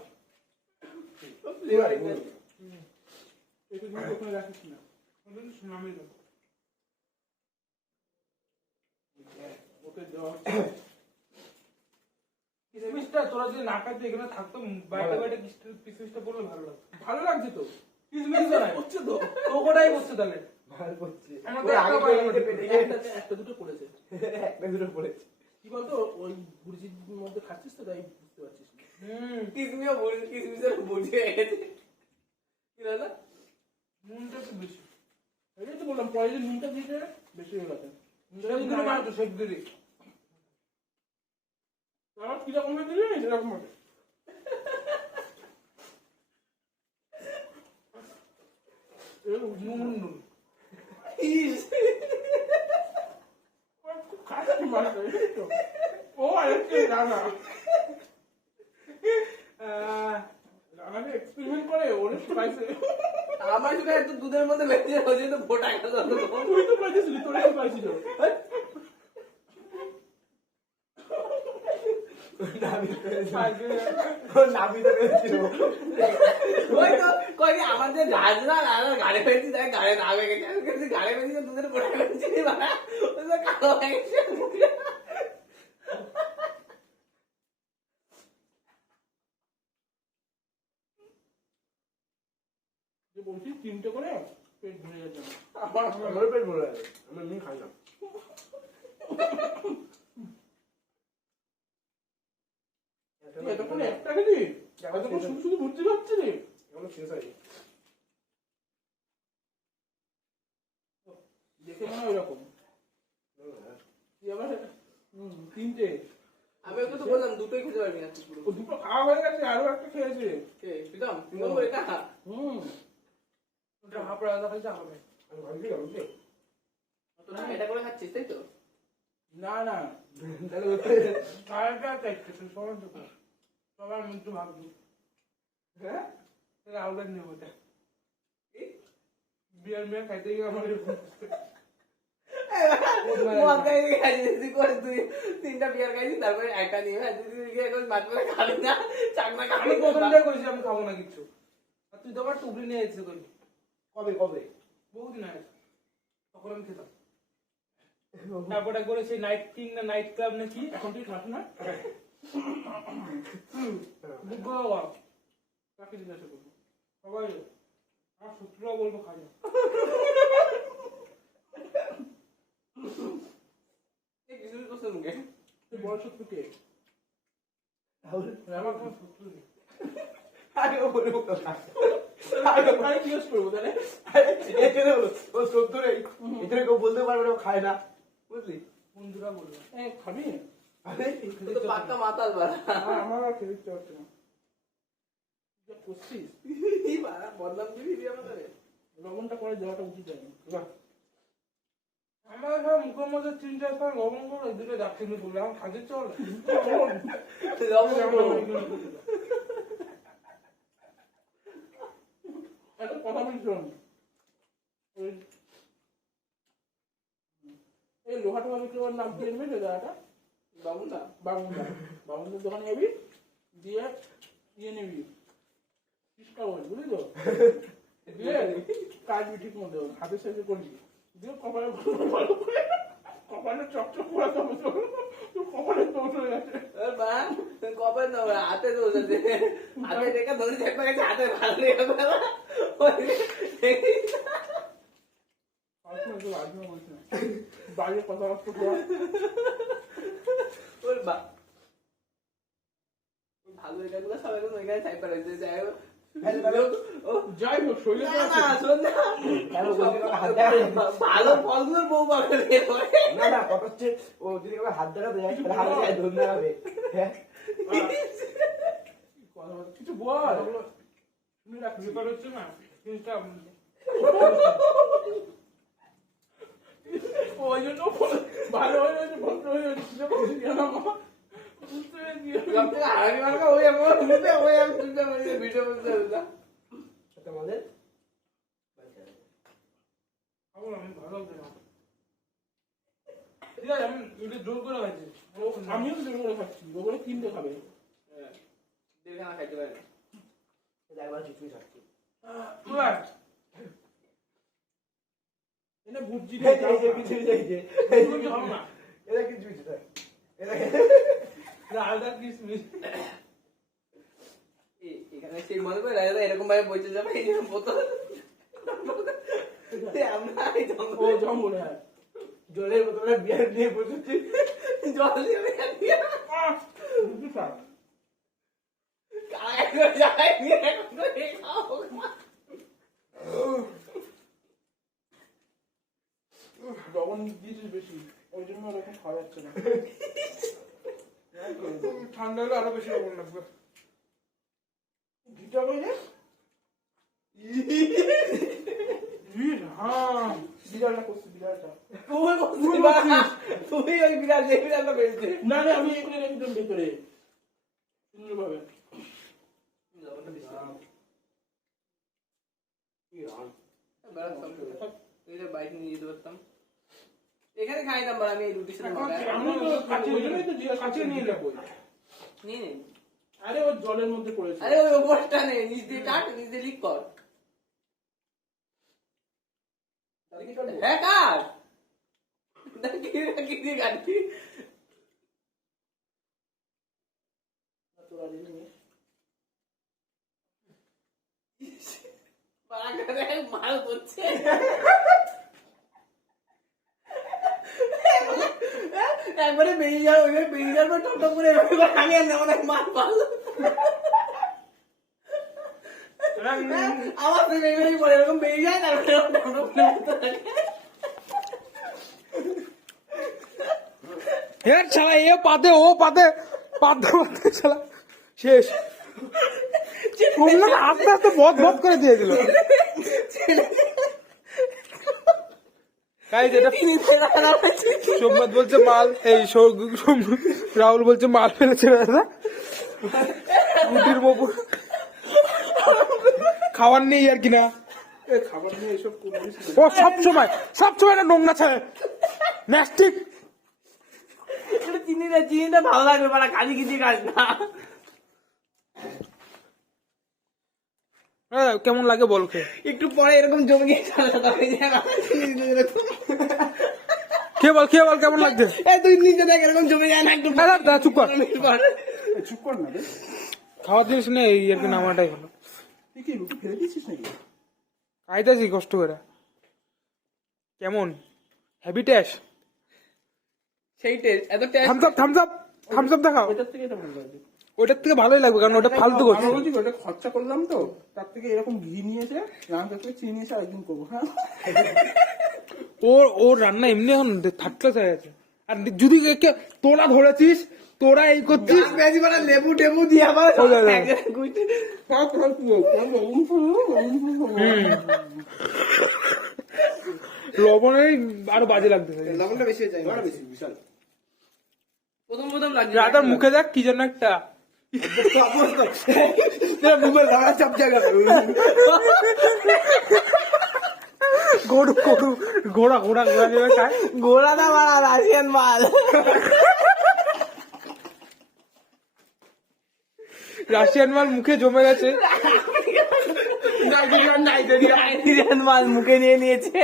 এটা তুমি ওখানে রাখিস না, সুনামি ওকে দেওয়া কিসমিসটা তোরা যদি না কাটতে এখানে থাকতো, বাইরে বাইরে কিসমিসটা পড়লে ভালো লাগতো। ভালো লাগছে তো কিসমিস হচ্ছে তো, ওটাই করছে তাহলে আমাদের একটা দুটো পড়েছে, একটা দুটো পড়েছে। কি বলতো ওই গুরজির মধ্যে খাচ্ছিস তো তাই বুঝতে পারছিস না। কিসমিও বলছে, কিসমিসের বুঝে গেছে। কি দাদা? নুনটা একটু বেশি, এটাই তো বললাম পরে যে নুনটা দিয়েছে বেশি হয়ে গেছে। শেখ দিদি আমার কিরকম হয়ে দিলি সেরকম হবে। নুন নুন খাচ্ছি মাছ ও আরেকটা রানা রানাকে এক্সপেরিমেন্ট করে ওরে পাইছে। আমার যদি একটু দুধের মধ্যে বেঁচে ওই জন্য ফোটা গেল। তুই তো পাইছিস, তোরা কি পাইছিস? ওই তো কই আমাদের রাজনা গাড়ি ফেলছি, তাই গাড়ি না হয়ে গেছে, গাড়ি ফেলছি দুধের ফোটা ফেলছি কালো হয়ে গেছে। যে বলছি 3টে করে পেট ভরে যাচ্ছে। আমার পেট ভরে যাবে, আমি এমনি খাই না। তুই এতক্ষণ একটা খেলি, এতক্ষণ শুধু শুধু ভর্তি ভাবছি রে। এখনো শেষ হয়নি। দেখে মনে হয় ওইরকম তুই আবার 3টে। আমি ওকে তো বললাম দুটোই খেতে পারবি না। ও দুটো খাওয়া হয়ে গেছে, আরো একটা খেয়েছে। প্রীতম এটা ওটা হাফ রাজা খাইছে হবে। আমি ভাবছি না, বুঝলি? এটা করে খাচ্ছিস তাই তো? না না আরেকটা চাইছে সবার তো সবার একটু ভাবছি। হ্যাঁ আউলার নেব ওটা বিয়ার খাইতে গিয়ে আমার তিনটা বিয়ার খাইছি, তারপরে একটা নিয়ে খাবি না, চাকমা আমি খাবি। প্রথমটা করেছি আমি খাবো না কিচ্ছু। আর তুই তো আবার টুকরি নিয়ে এসেছিস কবে কবে? বহুদিন আগে, তখন আমি খেতাম। তারপরে করে সেই নাইট কিং না নাইট ক্লাব নাকি এখন তুই খাস না? বাবা কাকে জিজ্ঞাসা করবো সবাই আর শত্রুরা বলবো খাই না কিছু করছে মুখে তুই বড় শত্রু কে? আমার কোনো শত্রু নেই আগে ও বলবো আমি জিজ্ঞেস করবো তাহলে। এখানে হলো ও সত্য নেই এখানে কেউ বলতে পারবে না ও খায় না বুঝলি বন্ধুরা বলবো খাবি? আরে তুই তো পাক্কা মাতাল বাড়া আমার আর খেতে ইচ্ছে হচ্ছে না। যা করছিস, বদনাম দিবি আমাদের লবণটা করে দেওয়াটা উচিত হয়নি। আমার সব মুখের মধ্যে 3-4 লবণ করে দিলে যাচ্ছে না বলে আমার খাতে চল একটা কথা বলি শোন, এই লোহাটা বিক্রি করার নাম দিয়ে নেবে জায়গাটা বাবুটা বাবুদের দোকানে যাবি, দিয়ে ইয়ে নিবি পিসটা বল, বুঝলি তো? দিয়ে কাটবি ঠিক মতো, হাতের সাথে করবি, দিয়ে কপালে ভালো করে কপালে চকচক করে দেবো, কপালে দোষ হয়ে গেছে। কবে না হাতে দোষ আছে হাতে দেখা ধরে দেখবে গেছে হাতে ভালো লেগে গেল বাইরে কথাবার্তা ওর বা ভালো এটাগুলো সবাই এখন ওইখানে টাইপার হয়েছে যাই হোক ও যাই হোক, শরীরে না না শোন না ভালো ফলগুলোর বউ পাবে না না কথা হচ্ছে ও যদি কারো হাত দেখাতে যায় তাহলে হাতে যায় ধরে দেখাবে হ্যাঁ কিছু বল, শুনে রাখ। ব্যাপার হচ্ছে না জিনিসটা ওই জন্য ভালো হয়ে গেছে, ভদ্র হয়ে গেছে, কিছু বলছি কেন আমার? বুঝতে পেরেছি। সব থেকে হারামি মার্কা ওই আমার মুখে ওই আমি তুলতে পারি ভিডিও বলতে না আমাদের খাবো না, আমি ভালো লাগছে না ঠিক আছে আমি এটা জোর করে খাচ্ছি আমিও তো দেড় করে খাচ্ছি, ও বলে তিনটে খাবে। দেখানা খাইতে পারে একবার কিছুই থাকছে এনে ভুজি এই যে কিছু যাইছে খাবো না এটা কিছু কিছু থাকে আলাদা কিসমিস এখানে সেই মনে করে রাজা এরকম ভাবে বইতে যাবে এই জন্য বোতল আমরা এই ও জঙ্গল, হ্যাঁ জলের বোতলে বিয়ার নিয়ে বসেছি জল দিয়ে দিয়ে বুঝলি স্যার? কারা করে যায় নিয়ে খাও লবণ দিয়েছিস বেশি, ওই জন্য ওরকম খাওয়া যাচ্ছে না। ঠান্ডা হলে আরো বেশি লবণ লাগবে ঘিটা বইলে হ্যাঁ বিড়ালটা করছি, বিড়ালটা। তুই ওই বিড়াল যে বিড়ালটা বেরিয়েছে না না, আমি এগুলো একদম ভেতরে সুন্দরভাবে। বাইক নিয়ে যেতে পারতাম এখানে খাইতাম আমি এই রুটির সাথে আমি তো কাছে, ওই জন্যই তো কাছে নিয়ে যাবো। নিয়ে নে আরে ওই জলের মধ্যে পড়েছে। আরে ওই ওপরটা নেই নিচ দিয়ে কাট নিচ দিয়ে লিক কর হ্যাঁ কাট কি দিয়ে কাটবি তোরা যদি নিস। মাল করছে একবারে বেরিয়ে যাও ওইভাবে বেরিয়ে যাওয়ার পর টপ করে আমি আর নেব না মাল পাল আমার তো বেরিয়ে পরে এরকম বেরিয়ে যায় তারপরে ছাড়া এ পাতে ও পাতে পাতে পাতে ছাড়া শেষ আস্তে আস্তে বদ বদ করে দিয়ে দিল। যেটা সোমনাথ বলছে মাল, এই রাহুল বলছে মাল ফেলেছে দাদা রুটির ওপর খাবার নেই আর কিনা। খাবার নিয়ে এসব করিস না। ও সবসময় একটা নোংরা ছেলে ন্যাস্টিক। চিনিটা ভালো লাগবে মানে কাজি কিছু কাজ না কেমন লাগে বল খেয়ে? একটু পরে এরকম জমে গিয়ে খেয়ে বল কেমন লাগছে? এই তুই নিজে দেখ এরকম জমে যায় না একটু দাদা চুপ কর, চুপ কর না রে। খাওয়ার জিনিস নেই এই আর কি নামাটাই হলো। তুই কি রুটি ফেলে দিয়েছিস নাকি? খাইতেছি কষ্ট করে। কেমন হেভি টেস্ট? সেই টেস্ট এত টেস্ট থামস আপ দেখাও। ওইটার থেকে এটা ভালো লাগছে। ওইটার থেকে ভালোই লাগবে কারণ ওটা ফালতু করছে। আমরা বলছি ওটা খরচা করলাম তো, তার থেকে এরকম ঘি নিয়েছে, রান্না করতে চিনি নিয়েছে, আরেকদিন করবো। হ্যাঁ, ওর রান্না এমনি এখন থার্ড ক্লাস হয়ে গেছে। আর যদি তোরা ধরেছিস, তোরা এই করছিস, লেবু টেবু দিয়ে আবার ও দাদা। লবণেই আরো বাজে লাগতেছে। লবণটা বেশি হয়ে যায় ওটা বেশি বিশাল। প্রথম লাগছে রাতার মুখে দেখ কি যেন একটা মুখের ধরা চাপ জায়গা ঘোড়া যেভাবে খায়। গোড়া না মারা রাশিয়ান মাল রাশিয়ান মাল মুখে জমে গেছে। নাইজেরিয়ান মাল মুখে নিয়ে নিয়েছে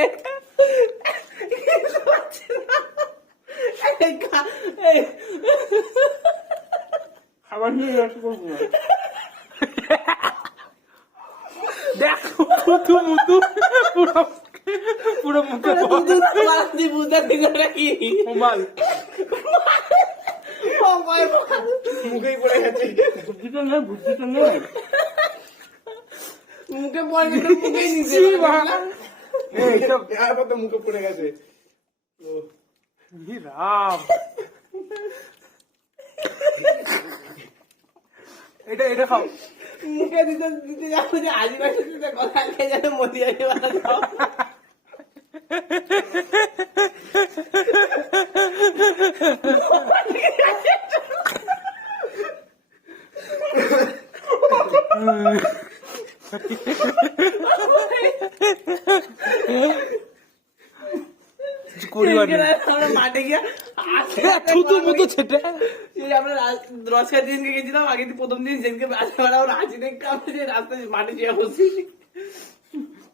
খাবার নিয়ে নষ্ট করবো না। দেখ মুতু পুরো মুখে বুঝতে দিলে কি মাল মুখেই পড়ে গেছে বুদ্ধিটা নেই, বুদ্ধিটা নেই। মুখে পড়ে গেছে মুখেই নিচে এইসব দেওয়ার পর তো মুখে পড়ে গেছে রাম। এটা খাও। মুখে দিতে দিতে যাবো যে আদিবাসী দিতে কথা খেয়ে যাবে মোদি আদিবাসী আমরা মাঠে গিয়ে থুতু মুতু ছেটে এই আমরা রসিয়া দিনকে গেছিলাম আগের দিন প্রথম দিন যেদিনকে রাজি দেখতে আমরা যে রাস্তায় মাঠে শুয়ে বসি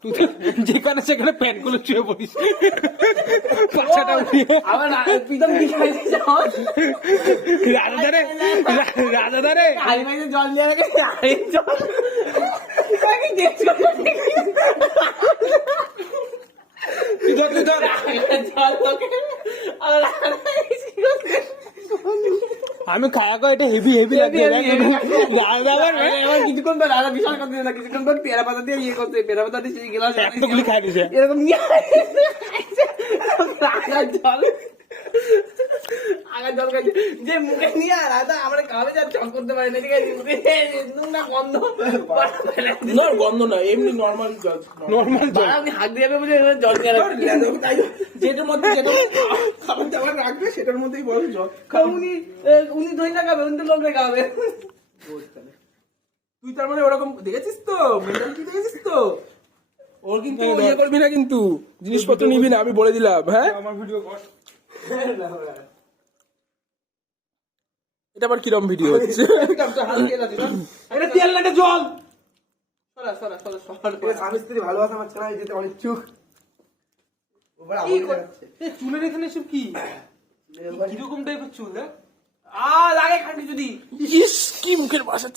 তুই তো যেখানে সেখানে প্যান্ট গুলো শুয়ে পড়িস পাছাটা উঠিয়ে। আবার প্রীতম কি খাইছে রাজাদারে হাই মাইতে জল দিয়ে রাখে আরে জল তাকে গেছ জল লোকে আর আমি খাওয়া খাওয়া এটা হেভি লাগছে। কিছুক্ষণ পর রাজা বিশাল করতে না কিছুক্ষণ পর পেয়ারা পাতা দিয়ে ইয়ে করতে পেয়ারা পাতা দিয়ে সেই গেলাম এতগুলি খাই দিছে। এরকম নিয়ে রাজা জল আগা জল খাইছে যে মুখে নিয়ে রাজা আমরা খাবে যা চক করতে পারি না ঠিক আছে মুখে নুন না গন্ধ গন্ধ না, এমনি নর্মাল জল। নর্মাল জল। আপনি হাত দিয়ে যাবে বলে জল নিয়ে রাখবেন যেটার মধ্যে খাবার দাবার রাখবে সেটার মধ্যেই বল জল। উনি দই না খাবে উনি তো লোক খাবে তুই তার মানে ওরকম দেখেছিস তো, মেন্টালিটি দেখেছিস তো। ওর কিন্তু ইয়ে করবি না, কিন্তু জিনিসপত্র নিবি না, আমি বলে দিলাম। হ্যাঁ, আমার ভিডিও কর। এটা আবার কিরম ভিডিও হচ্ছে? এটা তেল লাগে জল। স্বামী স্ত্রী ভালোবাসা মাঝখানে যেতে অনেক চুক চুলের এখানে সব কি কিরকম টাইপের চুল? লাগে খাটি যদি ইস, কি মুখের ভাষা।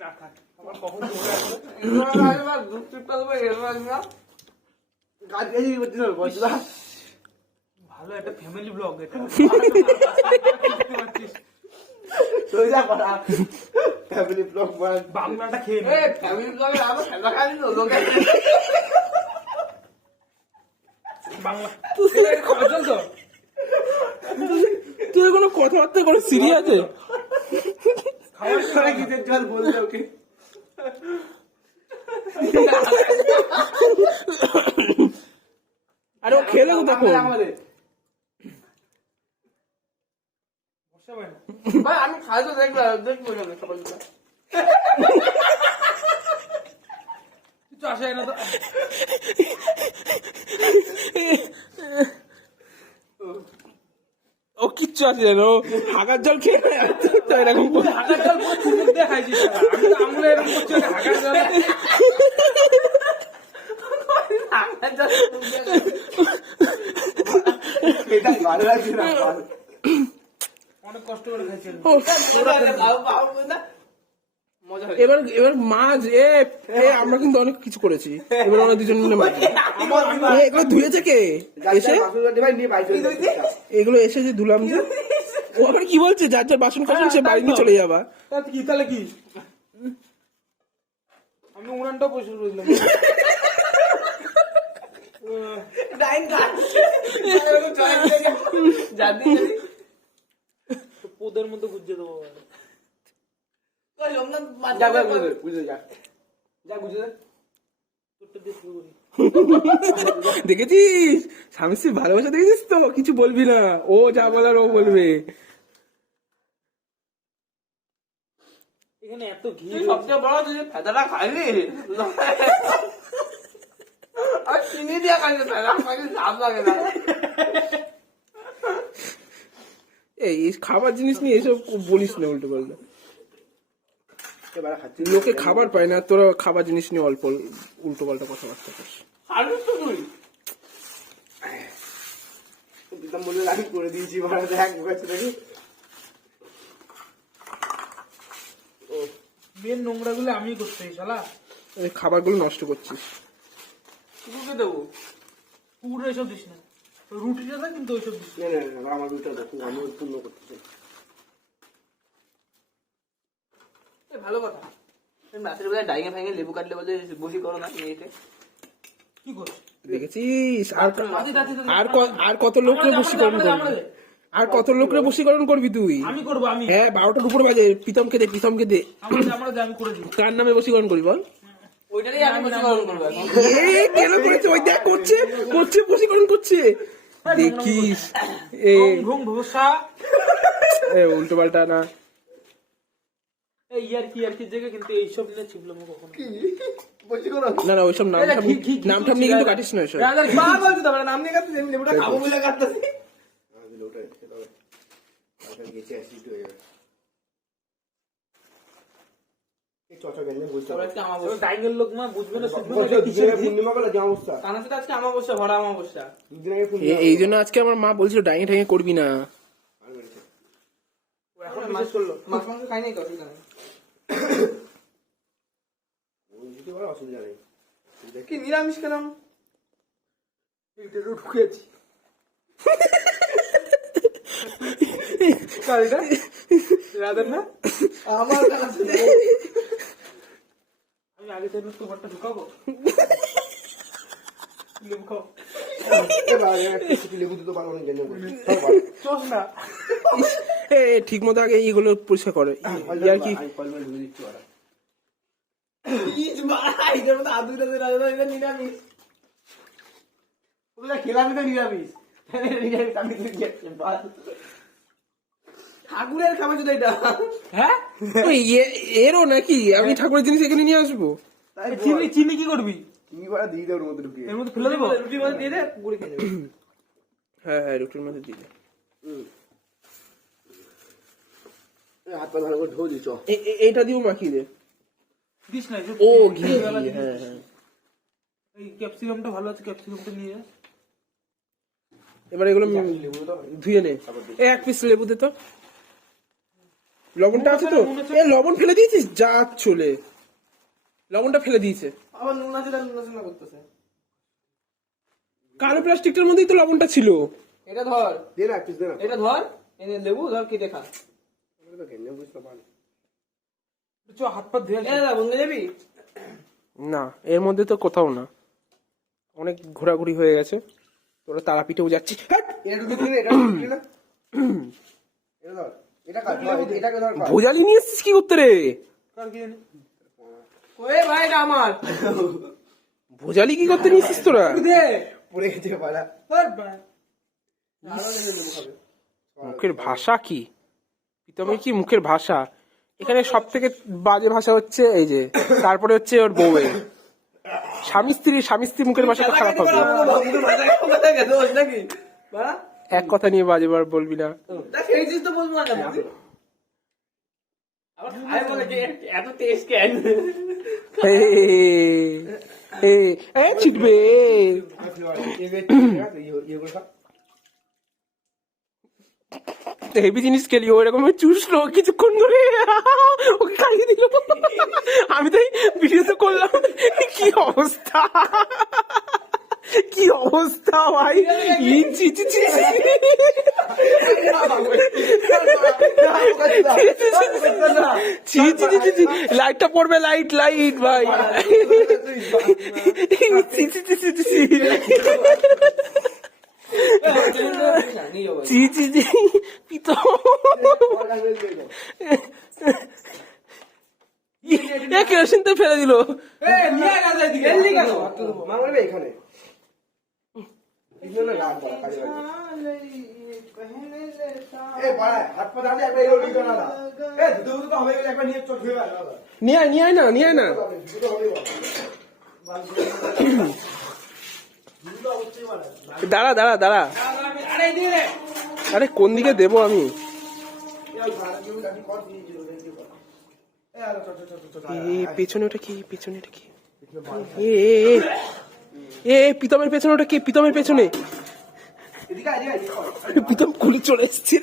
না থাক, আমার কখন চলে আসবে। ভালো একটা ফ্যামিলি ব্লগ এটা। ফ্যামিলি ব্লগ বাংলাটা খেয়ে নে। বাংলা খাওয়া চল তো। তুই কোনো কথাবার্তা করে সিরিয়াস আছে? খাওয়ার গীতের জল বললে ওকে আরে ও খেলে তো দেখো। আমি খাই তো দেখলাম দেখবো সকালবেলা কিছু আসে না তো। ও কিচ্ছু আছে জানো, হাগার জল খেয়ে এরকম হাগার জল পুরো চুমুক দিয়ে খাইছিস শালা। আমি তো আঙুলে এরকম করছি, ওটা হাগার জল। ভালো লাগছে না অনেক কষ্ট করে খাইছি আমি। মজা হয় এবার এবার মাছ আমরা কিন্তু অনেক কিছু করেছি এবার আমরা দুজন মিলে মাছ এগুলো ধুয়েছে কে এসে ভাই নিয়ে বাইরে চলে যাচ্ছে। এগুলো এসে যে ধুলাম যে ও আবার কি বলছে যার যার বাসন কাসন সে বাড়ি নিয়ে চলে যাবা তাহলে কি আমি উড়ানটাও পরিষ্কার করে দিলাম। ডাইন কাট জানি পোদের মধ্যে গুজিয়ে দেবো। সোমনাথ যা যা বুঝে যা যা বুঝে যা তোরটা দিয়ে শুরু করি। দেখেছিস স্বামী স্ত্রী ভালোবাসা দেখেছিস তো কিছু বলবি না ও যা বলার ও বলবে এখানে এত ঘি সবচেয়ে বড় তুই যে ফেদাটা খাইলি আর চিনি দিয়া খাইলি ফেদা খাইলি স্বাদ লাগে না এই খাবার জিনিস নিয়ে এসব বলিস না উল্টো পাল্টা এবার খাচ্ছি লোকে খাবার পায় না তোরা খাবার জিনিস নিয়ে অল্প উল্টো পাল্টা কথাবার্তা করিস খাবি তো তুই দিতাম বলে আমি করে দিয়েছি ভাড়া দেখ কাছে দেখি মেন নোংরা গুলো আমি করতে শালা। এই খাবারগুলো নষ্ট করছিস কুকুরকে দেবো পুরো এসব দিস না রুটিটা না কিন্তু ওইসব দিস না না না আমার দুটো দেখো আমি পূর্ণ করতে চাই ভালো কথা রাতের বেলায় ডাইঙে ফাইঙে লেবু কাটলে বলে বসি করো না মেয়েতে কি করছিস দেখেছিস দাদি দাদি আর কত লোকরে বশীকরণ করবি আর কত লোকরে বশীকরণ করবি তুই আমি করবো আমি হ্যাঁ 12টার উপর বাজে প্রীতমকে দে আমি করে দিই। কার নামে বশীকরণ করি বল ওইটারই আমি বসি করো করবো এখন কেন করেছে ওই দেখ করছে বশীকরণ করছে দেখিস ঘুম ভোসা উল্টো পাল্টা না এই ইয়ার কি জায়গা কিন্তু এইসব নিয়ে ছিপলাম কখনো। বলছি করো না না ওইসব নাম নিয়ে কিন্তু কাটিস না ওইসব মা বলছি তো নাম নিয়ে কাটতে আমি লেবুটা খাবো বলে কাটতেছি ওটা গেছে অ্যাসিড হয়ে যাবে এই চচা গেঞ্জাম বুঝতে তোর আজকে আমার বসে ডাইনের লোক মা বুঝবে না শুধু পূর্ণিমা বলে যে অবস্থা কানা সাথে আজকে আমার বসে ভরা আমার বসে দুদিন আগে পূর্ণিমা এই জন্য আজকে আমার মা বলছিল ডাইঙে ঠাইঙে করবি না আর মেরেছে। এখন মাছ করলো মাছ মাংস খাই নাই অসুবিধা নেই ওই দিকে বড় অসুবিধা নেই কি নিরামিষ কেন এইটা ঢুকেছি কালটা রাতের না আমার কাছে আমি আগে থেকে তোমারটা ঢুকাবো লেবু খাও এবার একটু লেবু দিতে পারবো না গেঞ্জাম করে চোস না ঠিক মতো আগে এইগুলো পরিষ্কার করে আর কি আমি কলমে ঢুকে দিচ্ছি ওরা ইজ ভাই এর মধ্যে আদুটা দে রাজা এটা নিরামিষ ওগুলা খেলাম তো নিরামিষ নিরামিষ আমি তুই গেছি ঠাকুরের খাবার যদি এটা হ্যাঁ ওই এরও নাকি আমি ঠাকুরের জিনিস এখানে নিয়ে আসবো তাই চিনি চিনি কি করবি চিনি করা দিয়ে দেওয়ার মধ্যে ঢুকিয়ে এর মধ্যে ফেলে দেবো রুটির মধ্যে দিয়ে দে পুরি খেয়ে যাবে হ্যাঁ রুটির মধ্যে দিলে হাত পা ভালো করে ধো দিচ্ছ এইটা দিও মাখিয়ে দে দিস না ও ঘি হ্যাঁ হ্যাঁ এই ক্যাপসিকামটা ভালো আছে ক্যাপসিকামটা নিয়ে যা এবার এগুলো ধুয়ে নে এক পিস লেবু দে তো লবণটা আছে তো লবণ ফেলে দিয়েছিস যা চলে লবণটা ফেলে দিয়েছে আবার নুন আছে নুন করতেছে কালো প্লাস্টিকটার মধ্যেই তো লবণটা ছিল এটা ধর দে না পিস দে না এটা ধর এনে লেবু ধর কেটে খা তো গেঞ্জাম বুঝতে পারো চ হাত পা ধুয়ে এ দাদা বন্ধু যাবি না এর মধ্যে তো কোথাও না অনেক ঘোরাঘুরি হয়ে গেছে তোরা তারাপীঠেও যাচ্ছি এটা ঢুকে দিলে এটা ঢুকে না এটা ধর এটা কাট এটাকে ধর কাট ভোজালি নিয়ে এসছিস কি করতে রে কার কি জানি ওই ভাই এটা আমার ভোজালি কি করতে নিয়েছিস তোরা দে পড়ে গেছে পালা ধর ভাই মুখের ভাষা কি প্রীতমের কি মুখের ভাষা এখানে সব থেকে বাজে ভাষা হচ্ছে এই যে তারপরে হচ্ছে ওর বউয়ের স্বামী স্ত্রী মুখের ভাষাটা খারাপ হবে নাকি এক কথা নিয়ে বাজেবার বলবি না খেয়েছিস তো বলবো না কেন আবার খাই বলে যে এত টেস্ট কেন ছিটবে ইয়ে করে খা হেভি জিনিস খেলি, ওইরকম চুষলো কিছুক্ষণ ধরে, ওকে খাইয়ে দিল। আমি তাই ভিডিওতে করলাম, কি অবস্থা, কি অবস্থা ভাই, ই ছি ছি ছি ছি। ছি ছি ছি ছি, লাইটটা পড়বে, লাইট লাইট ভাই, ছি ছি ছি ছি ছি। জি জি জি, পিতো কেরোসিন তো ফেলে দিল। মামার এখানে এখানে রাত বড় কাজে লাগে। এ বাড়া হাত পা দাঁড়িয়ে একটা এলো লিখা না। এ দুধ তো হবে একবার নিয়ে চট হয়ে গেল। নিয়ে আয় নিয়ে আয় না, নিয়ে আয় না। দুধ হবে দাঁড়া দাঁড়া দাঁড়া, আরে কোন দিকে দেবো আমি? পেছনে ওটা কি, পেছনে ওটা কি? এ এ, এ, এ প্রীতমের পেছনে ওটা কি? প্রীতমের পেছনে এদিকে আয় এদিকে প্রীতম কুলি চলে এসছে।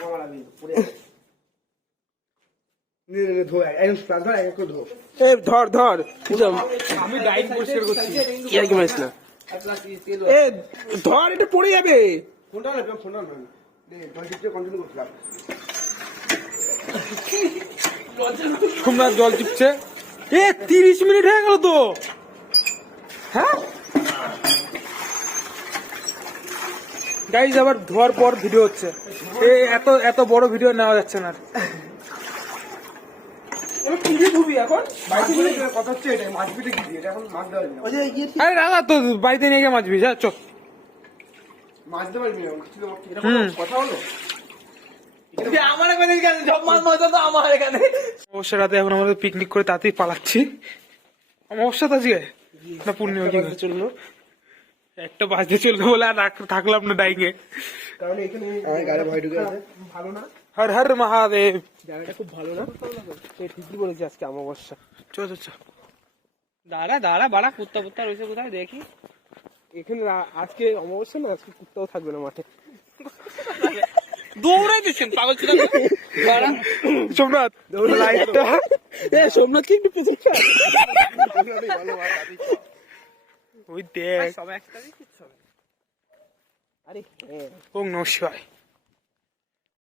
মামার আমি পড়ে যাবে। নে নে ধো একদম প্লাস ধর এক করে ধো। এ ধর ধর প্রীতম, আমি ডাইন পরিষ্কার করছি। কি আর কি মারিস না, এ ধর, এটা পড়ে যাবে। ফোনটা না ফোনটা না নে কন্টিনিউ কন্টিনিউ করছিলাম। সোমনাথ জল চিপছে। এ 30 মিনিট হয়ে গেল তো। হ্যাঁ গাইজ, আবার ধোয়ার পর ভিডিও হচ্ছে। এত এত বড় ভিডিও নেওয়া যাচ্ছে না। এবার কি দিয়ে ধুবি এখন? মাছ পিটে কথা হচ্ছে এটাই, মাছ পিটে কি দিয়ে এটা এখন মাছ দেওয়া যাবে না। ওই যে ইয়ে আরে দাদা তো বাড়িতে নিয়ে গিয়ে মাছবি, যা চো। মাছ দিতে পারবি না কিছু এরকম কথা হলো। আমার এখানে কেন সব মাছ মজা তো আমার এখানে। অবশ্য রাতে এখন আমাদের পিকনিক করে তাতেই পালাচ্ছি। অবশ্য তো আজকে না পূর্ণিমা কি চললো, একটা বাজতে চললো বলে আর থাকলাম না ডাইঙে। কারণ এখানে আমার গাড়ি ভয় ঢুকে আছে। ভালো না? হর হর মহাদেব। জায়গাটা খুব ভালো না। ঠিকই বলেছি, আজকে অমাবস্যা। চো চো চো, দাঁড়া দাঁড়া বাড়া কুত্তা কুত্তা রয়েছে কোথায় দেখি। এখানে আজকে অমাবস্যা না, আজকে কুত্তাও থাকবে না মাঠে। দৌড়াই দিচ্ছেন পাগল ছিল। সোমনাথ লাইটটা, এ সোমনাথ কি একটু পেছনে ছাড়। ওই দেখ, সব একসাথে কিচ্ছু হবে। ওম নমঃ শিবায়।